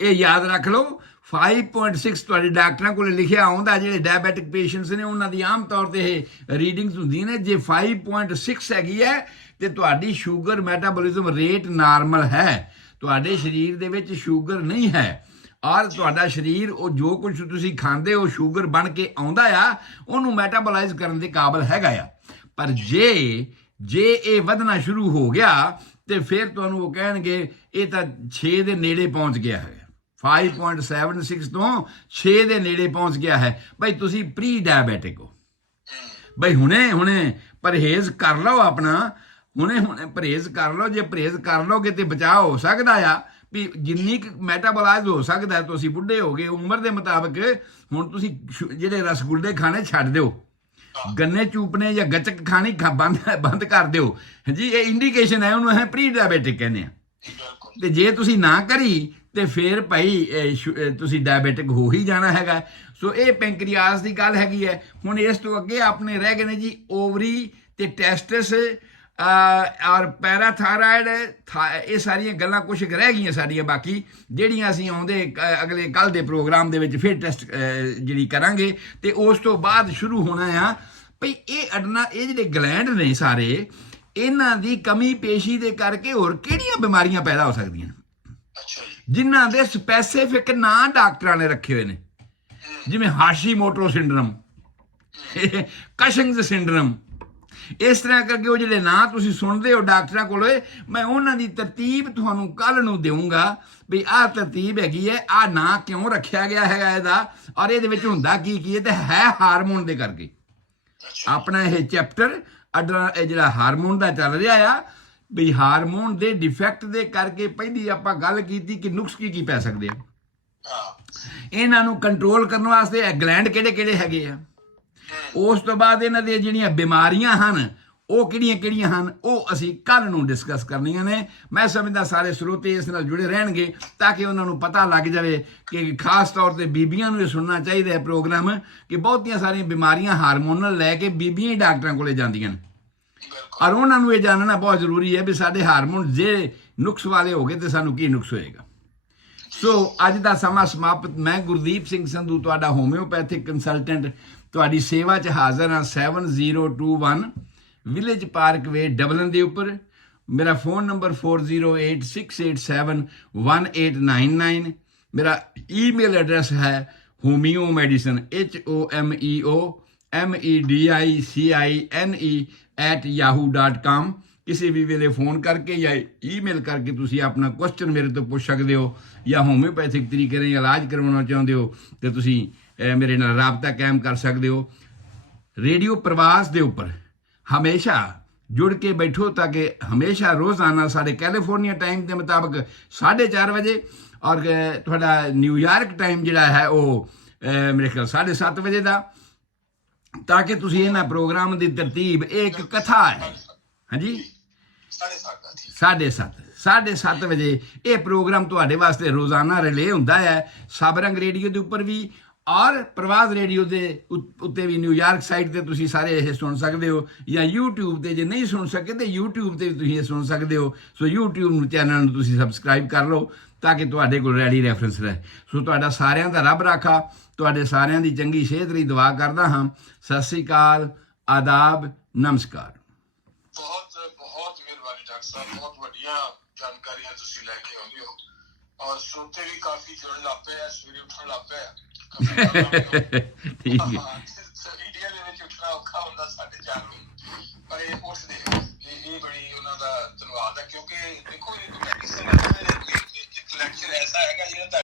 ਇਹ ਯਾਦ ਰੱਖ ਲਓ 5.6 ਤੁਹਾਡੇ ਡਾਕਟਰਾਂ ਕੋਲ ਲਿਖਿਆ ਆਉਂਦਾ। ਜਿਹੜੇ ਡਾਇਬੈਟਿਕ ਪੇਸ਼ੈਂਟਸ ਨੇ ਉਹਨਾਂ ਦੀ ਆਮ ਤੌਰ ਤੇ ਇਹ ਰੀਡਿੰਗਸ ਹੁੰਦੀਆਂ ਨੇ। ਜੇ 5.6 ਹੈਗੀ ਹੈ ਤੇ ਤੁਹਾਡੀ ਸ਼ੂਗਰ ਮੈਟਾਬੋਲਿਜ਼ਮ ਰੇਟ ਨਾਰਮਲ ਹੈ, ਤੁਹਾਡੇ ਸਰੀਰ ਦੇ ਵਿੱਚ ਸ਼ੂਗਰ ਨਹੀਂ ਹੈ, ਔਰ ਤੁਹਾਡਾ ਸਰੀਰ ਉਹ ਜੋ ਕੁਝ ਤੁਸੀਂ ਖਾਂਦੇ ਹੋ ਸ਼ੂਗਰ ਬਣ ਕੇ ਆਉਂਦਾ ਆ, ਉਹਨੂੰ ਮੈਟਾਬੋਲਾਈਜ਼ ਕਰਨ ਦੇ ਕਾਬਲ ਹੈਗਾ ਆ। ਪਰ ਜੇ ਇਹ ਵਧਣਾ ਸ਼ੁਰੂ ਹੋ ਗਿਆ ਤੇ ਫਿਰ ਤੁਹਾਨੂੰ ਉਹ ਕਹਿਣਗੇ ਇਹ ਤਾਂ 6 ਦੇ ਨੇੜੇ ਪਹੁੰਚ ਗਿਆ ਹੈ, 5.76 ਤੋਂ 6 ਦੇ ਨੇੜੇ ਪਹੁੰਚ ਗਿਆ ਹੈ, ਬਈ ਤੁਸੀਂ ਪ੍ਰੀ ਡਾਇਬੈਟਿਕ ਹੋ। ਬਈ ਹੁਣੇ ਪਰਹੇਜ਼ ਕਰ ਲਓ ਆਪਣਾ, ਹੁਣੇ ਪਰਹੇਜ਼ ਕਰ ਲਓ। ਜੇ ਪਰਹੇਜ਼ ਕਰ ਲਓਗੇ ਤੇ ਬਚਾਅ ਹੋ ਸਕਦਾ ਆ, ਵੀ ਜਿੰਨੀ ਕੁ ਮੈਟਾਬੋਲਾਈਜ਼ ਹੋ ਸਕਦਾ। ਤੁਸੀਂ ਬੁੱਢੇ ਹੋ ਗਏ ਉਮਰ ਦੇ ਮੁਤਾਬਕ, ਹੁਣ ਤੁਸੀਂ ਜਿਹੜੇ ਰਸਗੁੱਲੇ ਖਾਣੇ ਛੱਡ ਦਿਓ, ਗੰਨੇ ਚੂਪਣੇ ਜਾਂ ਗੱਚਕ ਖਾਣੀ ਬੰਦ ਕਰ ਦਿਓ ਜੀ। ਇਹ ਇੰਡੀਕੇਸ਼ਨ ਹੈ, ਉਹਨੂੰ ਅਸੀਂ ਪ੍ਰੀ ਡਾਇਬੈਟਿਕ ਕਹਿੰਦੇ ਆ। ਤੇ ਜੇ ਤੁਸੀਂ ਨਾ ਕਰੀ ਤੇ ਫਿਰ ਭਾਈ ਤੁਸੀਂ ਡਾਇਬੈਟਿਕ ਹੋ ਹੀ ਜਾਣਾ ਹੈਗਾ। ਸੋ ਇਹ ਪੈਂਕਰੀਆਸ ਦੀ ਗੱਲ ਹੈਗੀ ਹੈ। ਹੁਣ ਇਸ ਤੋਂ ਅੱਗੇ ਆਪਣੇ ਰਹਿ ਗਏ ਨੇ ਜੀ ਓਵਰੀ ਤੇ ਟੈਸਟਸ ਔਰ ਪੈਰਾਥਾਇਰਾਇਡ। ਇਹ ਸਾਰੀਆਂ ਗੱਲਾਂ ਕੁਛ ਰਹਿ ਗਈਆਂ ਸਾਡੀਆਂ, ਬਾਕੀ ਜਿਹੜੀਆਂ ਅਸੀਂ ਆਉਂਦੇ ਅਗਲੇ ਕੱਲ੍ਹ ਦੇ ਪ੍ਰੋਗਰਾਮ ਦੇ ਵਿੱਚ ਫਿਰ ਟੈਸਟ ਜਿਹੜੀ ਕਰਾਂਗੇ। ਤੇ ਉਸ ਤੋਂ ਬਾਅਦ ਸ਼ੁਰੂ ਹੋਣਾ ਆ ਭਈ ਇਹ ਜਿਹੜੇ ਗਲੈਂਡ ਨੇ ਸਾਰੇ, ਇਹਨਾਂ ਦੀ ਕਮੀ ਪੇਸ਼ੀ ਦੇ ਕਰਕੇ ਹੋਰ ਕਿਹੜੀਆਂ ਬਿਮਾਰੀਆਂ ਪੈਦਾ ਹੋ ਸਕਦੀਆਂ ਜਿਨ੍ਹਾਂ ਦੇ ਸਪੈਸੀਫਿਕ ਨਾਂ ਡਾਕਟਰਾਂ ਨੇ ਰੱਖੇ ਹੋਏ ਨੇ, ਜਿਵੇਂ ਹਾਸ਼ੀਮੋਟੋ ਸਿੰਡਰਮ, ਕਸ਼ਿੰਗਜ਼ ਸਿੰਡਰਮ। ਇਸ ਤਰ੍ਹਾਂ ਕਰਕੇ ਉਹ ਜਿਹੜੇ ਨਾਂ ਤੁਸੀਂ ਸੁਣਦੇ ਹੋ ਡਾਕਟਰਾਂ ਕੋਲ, ਮੈਂ ਉਹਨਾਂ ਦੀ ਤਰਤੀਬ ਤੁਹਾਨੂੰ ਕੱਲ੍ਹ ਨੂੰ ਦੇਵਾਂਗਾ ਵੀ ਆਹ ਤਰਤੀਬ ਹੈਗੀ ਹੈ, ਆਹ ਨਾਂ ਕਿਉਂ ਰੱਖਿਆ ਗਿਆ ਹੈਗਾ ਇਹਦਾ, ਔਰ ਇਹਦੇ ਵਿੱਚ ਹੁੰਦਾ ਕੀ ਹੈ। ਤੇ ਹੈ ਹਾਰਮੋਨ ਦੇ ਕਰਕੇ। ਆਪਣਾ ਇਹ ਚੈਪਟਰ ਜਿਹੜਾ ਹਾਰਮੋਨ ਦਾ ਚੱਲ ਰਿਹਾ ਆ, ਵੀ ਹਾਰਮੋਨ ਦੇ ਡਿਫੈਕਟ ਦੇ ਕਰਕੇ ਪਹਿਲੀ ਆਪਾਂ ਗੱਲ ਕੀਤੀ ਕਿ ਨੁਕਸ ਕੀ ਪੈ ਸਕਦੇ ਆ। ਇਹਨਾਂ ਨੂੰ ਕੰਟਰੋਲ ਕਰਨ ਵਾਸਤੇ ਇਹ ਗਲੈਂਡ ਕਿਹੜੇ ਹੈਗੇ ਆ। ਉਸ ਤੋਂ ਬਾਅਦ ਇਹਨਾਂ ਦੀਆਂ ਜਿਹੜੀਆਂ ਬਿਮਾਰੀਆਂ ਹਨ ਉਹ ਕਿਹੜੀਆਂ ਹਨ, ਉਹ ਅਸੀਂ ਕੱਲ੍ਹ ਨੂੰ ਡਿਸਕਸ ਕਰਨੀਆਂ ਨੇ। ਮੈਂ ਸਮਝਦਾ ਸਾਰੇ ਸਰੋਤੇ ਇਸ ਨਾਲ ਜੁੜੇ ਰਹਿਣਗੇ ਤਾਂ ਕਿ ਉਹਨਾਂ ਨੂੰ ਪਤਾ ਲੱਗ ਜਾਵੇ ਕਿ ਖਾਸ ਤੌਰ ਤੇ ਬੀਬੀਆਂ ਨੂੰ ਇਹ ਸੁਣਨਾ ਚਾਹੀਦਾ ਹੈ ਪ੍ਰੋਗਰਾਮ, ਕਿ ਬਹੁਤੀਆਂ ਸਾਰੀਆਂ ਬਿਮਾਰੀਆਂ ਹਾਰਮੋਨਲ ਲੈ ਕੇ ਬੀਬੀਆਂ ਹੀ ਡਾਕਟਰਾਂ ਕੋਲੇ ਜਾਂਦੀਆਂ ਨੇ, ਔਰ ਉਹਨਾਂ ਨੂੰ ਇਹ ਜਾਣਨਾ ਬਹੁਤ ਜ਼ਰੂਰੀ ਹੈ ਵੀ ਸਾਡੇ ਹਾਰਮੋਨ ਜੇ ਨੁਕਸ ਵਾਲੇ ਹੋ ਗਏ ਤੇ ਸਾਨੂੰ ਕੀ ਨੁਕਸ ਹੋਏਗਾ। ਸੋ ਅੱਜ ਦਾ ਸਮਾਂ ਸਮਾਪਤ। ਮੈਂ ਗੁਰਦੀਪ ਸਿੰਘ ਸੰਧੂ, ਤੁਹਾਡਾ ਹੋਮਿਓਪੈਥਿਕ ਕੰਸਲਟੈਂਟ, ਤੁਹਾਡੀ ਸੇਵਾ 'ਚ ਹਾਜ਼ਰ ਹਾਂ। 7021 ਵਿਲੇਜ ਪਾਰਕ ਵੇ ਡਬਲਨ ਦੇ ਉੱਪਰ। ਮੇਰਾ ਫੋਨ ਨੰਬਰ 4086871899। ਮੇਰਾ ਈਮੇਲ ਐਡਰੈਸ ਹੈ homeomedicine HOMEOMEDICINE @yahoo.com। ਕਿਸੇ ਵੀ ਵੇਲੇ ਫੋਨ ਕਰਕੇ ਜਾਂ ਈਮੇਲ ਕਰਕੇ ਤੁਸੀਂ ਆਪਣਾ ਕੁਐਸਚਨ ਮੇਰੇ ਤੋਂ ਪੁੱਛ ਸਕਦੇ ਹੋ, ਜਾਂ ਹੋਮਿਓਪੈਥਿਕ ਤਰੀਕੇ ਨਾਲ ਇਲਾਜ ਕਰਵਾਉਣਾ ਚਾਹੁੰਦੇ ਹੋ ਤੇ ਤੁਸੀਂ ਮੇਰੇ ਨਾਲ ਰਾਬਤਾ ਕਾਇਮ ਕਰ ਸਕਦੇ ਹੋ। ਰੇਡੀਓ ਪ੍ਰਵਾਸ ਦੇ ਉੱਪਰ ਹਮੇਸ਼ਾ ਜੁੜ ਕੇ ਬੈਠੋ ਤਾਂ ਕਿ ਹਮੇਸ਼ਾ ਰੋਜ਼ਾਨਾ ਸਾਡੇ ਕੈਲੀਫੋਰਨੀਆ ਟਾਈਮ ਦੇ ਮੁਤਾਬਕ 4:30 ਵਜੇ ਔਰ ਤੁਹਾਡਾ ਨਿਊਯਾਰਕ ਟਾਈਮ ਜਿਹੜਾ ਹੈ ਉਹ ਮੇਰੇ ਖਿਆਲ 7:30 ਵਜੇ ਦਾ, ਤਾਂ ਕਿ ਤੁਸੀਂ ਇਹਨਾਂ ਪ੍ਰੋਗਰਾਮ ਦੀ ਤਰਤੀਬ ਇੱਕ ਕਥਾ ਹੈ ਹਾਂਜੀ 7:30 ਵਜੇ ਇਹ ਪ੍ਰੋਗਰਾਮ ਤੁਹਾਡੇ ਵਾਸਤੇ ਰੋਜ਼ਾਨਾ ਰਿਲੇ ਹੁੰਦਾ ਹੈ ਸਬਰੰਗ ਰੇਡੀਓ ਦੇ ਉੱਪਰ ਵੀ ਔਰ ਪ੍ਰਵਾਸ ਰੇਡੀਓ ਦੇ ਉੱਤੇ ਵੀ ਨਿਊਯਾਰਕ ਸਾਈਟ ਤੇ ਤੁਸੀਂ ਸਾਰੇ ਇਹ ਸੁਣ ਸਕਦੇ ਹੋ, ਜਾਂ YouTube ਤੇ ਜੇ ਨਹੀਂ ਸੁਣ ਸਕੇ ਤੇ YouTube ਤੇ ਵੀ ਤੁਸੀਂ ਇਹ ਸੁਣ ਸਕਦੇ ਹੋ। ਸੋ YouTube ਚੈਨਲ ਨੂੰ ਤੁਸੀਂ ਸਬਸਕ੍ਰਾਈਬ ਕਰ ਲਓ ਤਾਂ ਕਿ ਤੁਹਾਡੇ ਕੋਲ ਰੈਡੀ ਰੈਫਰੈਂਸ ਰਹੇ। ਸੋ ਤੁਹਾਡਾ ਸਾਰਿਆਂ ਦਾ ਰੱਬ ਰਾਖਾ, ਤੁਹਾਡੇ ਸਾਰਿਆਂ ਦੀ ਚੰਗੀ ਸਿਹਤ ਲਈ ਦੁਆ ਕਰਦਾ ਹਾਂ। ਸਤਿ ਸ੍ਰੀ ਅਕਾਲ, ਆਦਾਬ, ਨਮਸਕਾਰ। ਬਹੁਤ ਮਿਹਰਬਾਨੀ ਡਾਕਟਰ ਸਾਹਿਬ, ਬਹੁਤ ਵੱਡੀਆਂ ਜਾਣਕਾਰੀਆਂ ਤੁਸੀਂ ਲੈ ਕੇ ਆਉਂਦੇ ਹੋ ਔਰ ਸੁਣਤੇ ਵੀ ਕਾਫੀ ਜੁੜਨ ਲੱਗ ਪਏ, ਸਵੇਰੇ ਉੱਠਣ ਲੱਗ ਪਏ। ਠੀਕ ਹੈ।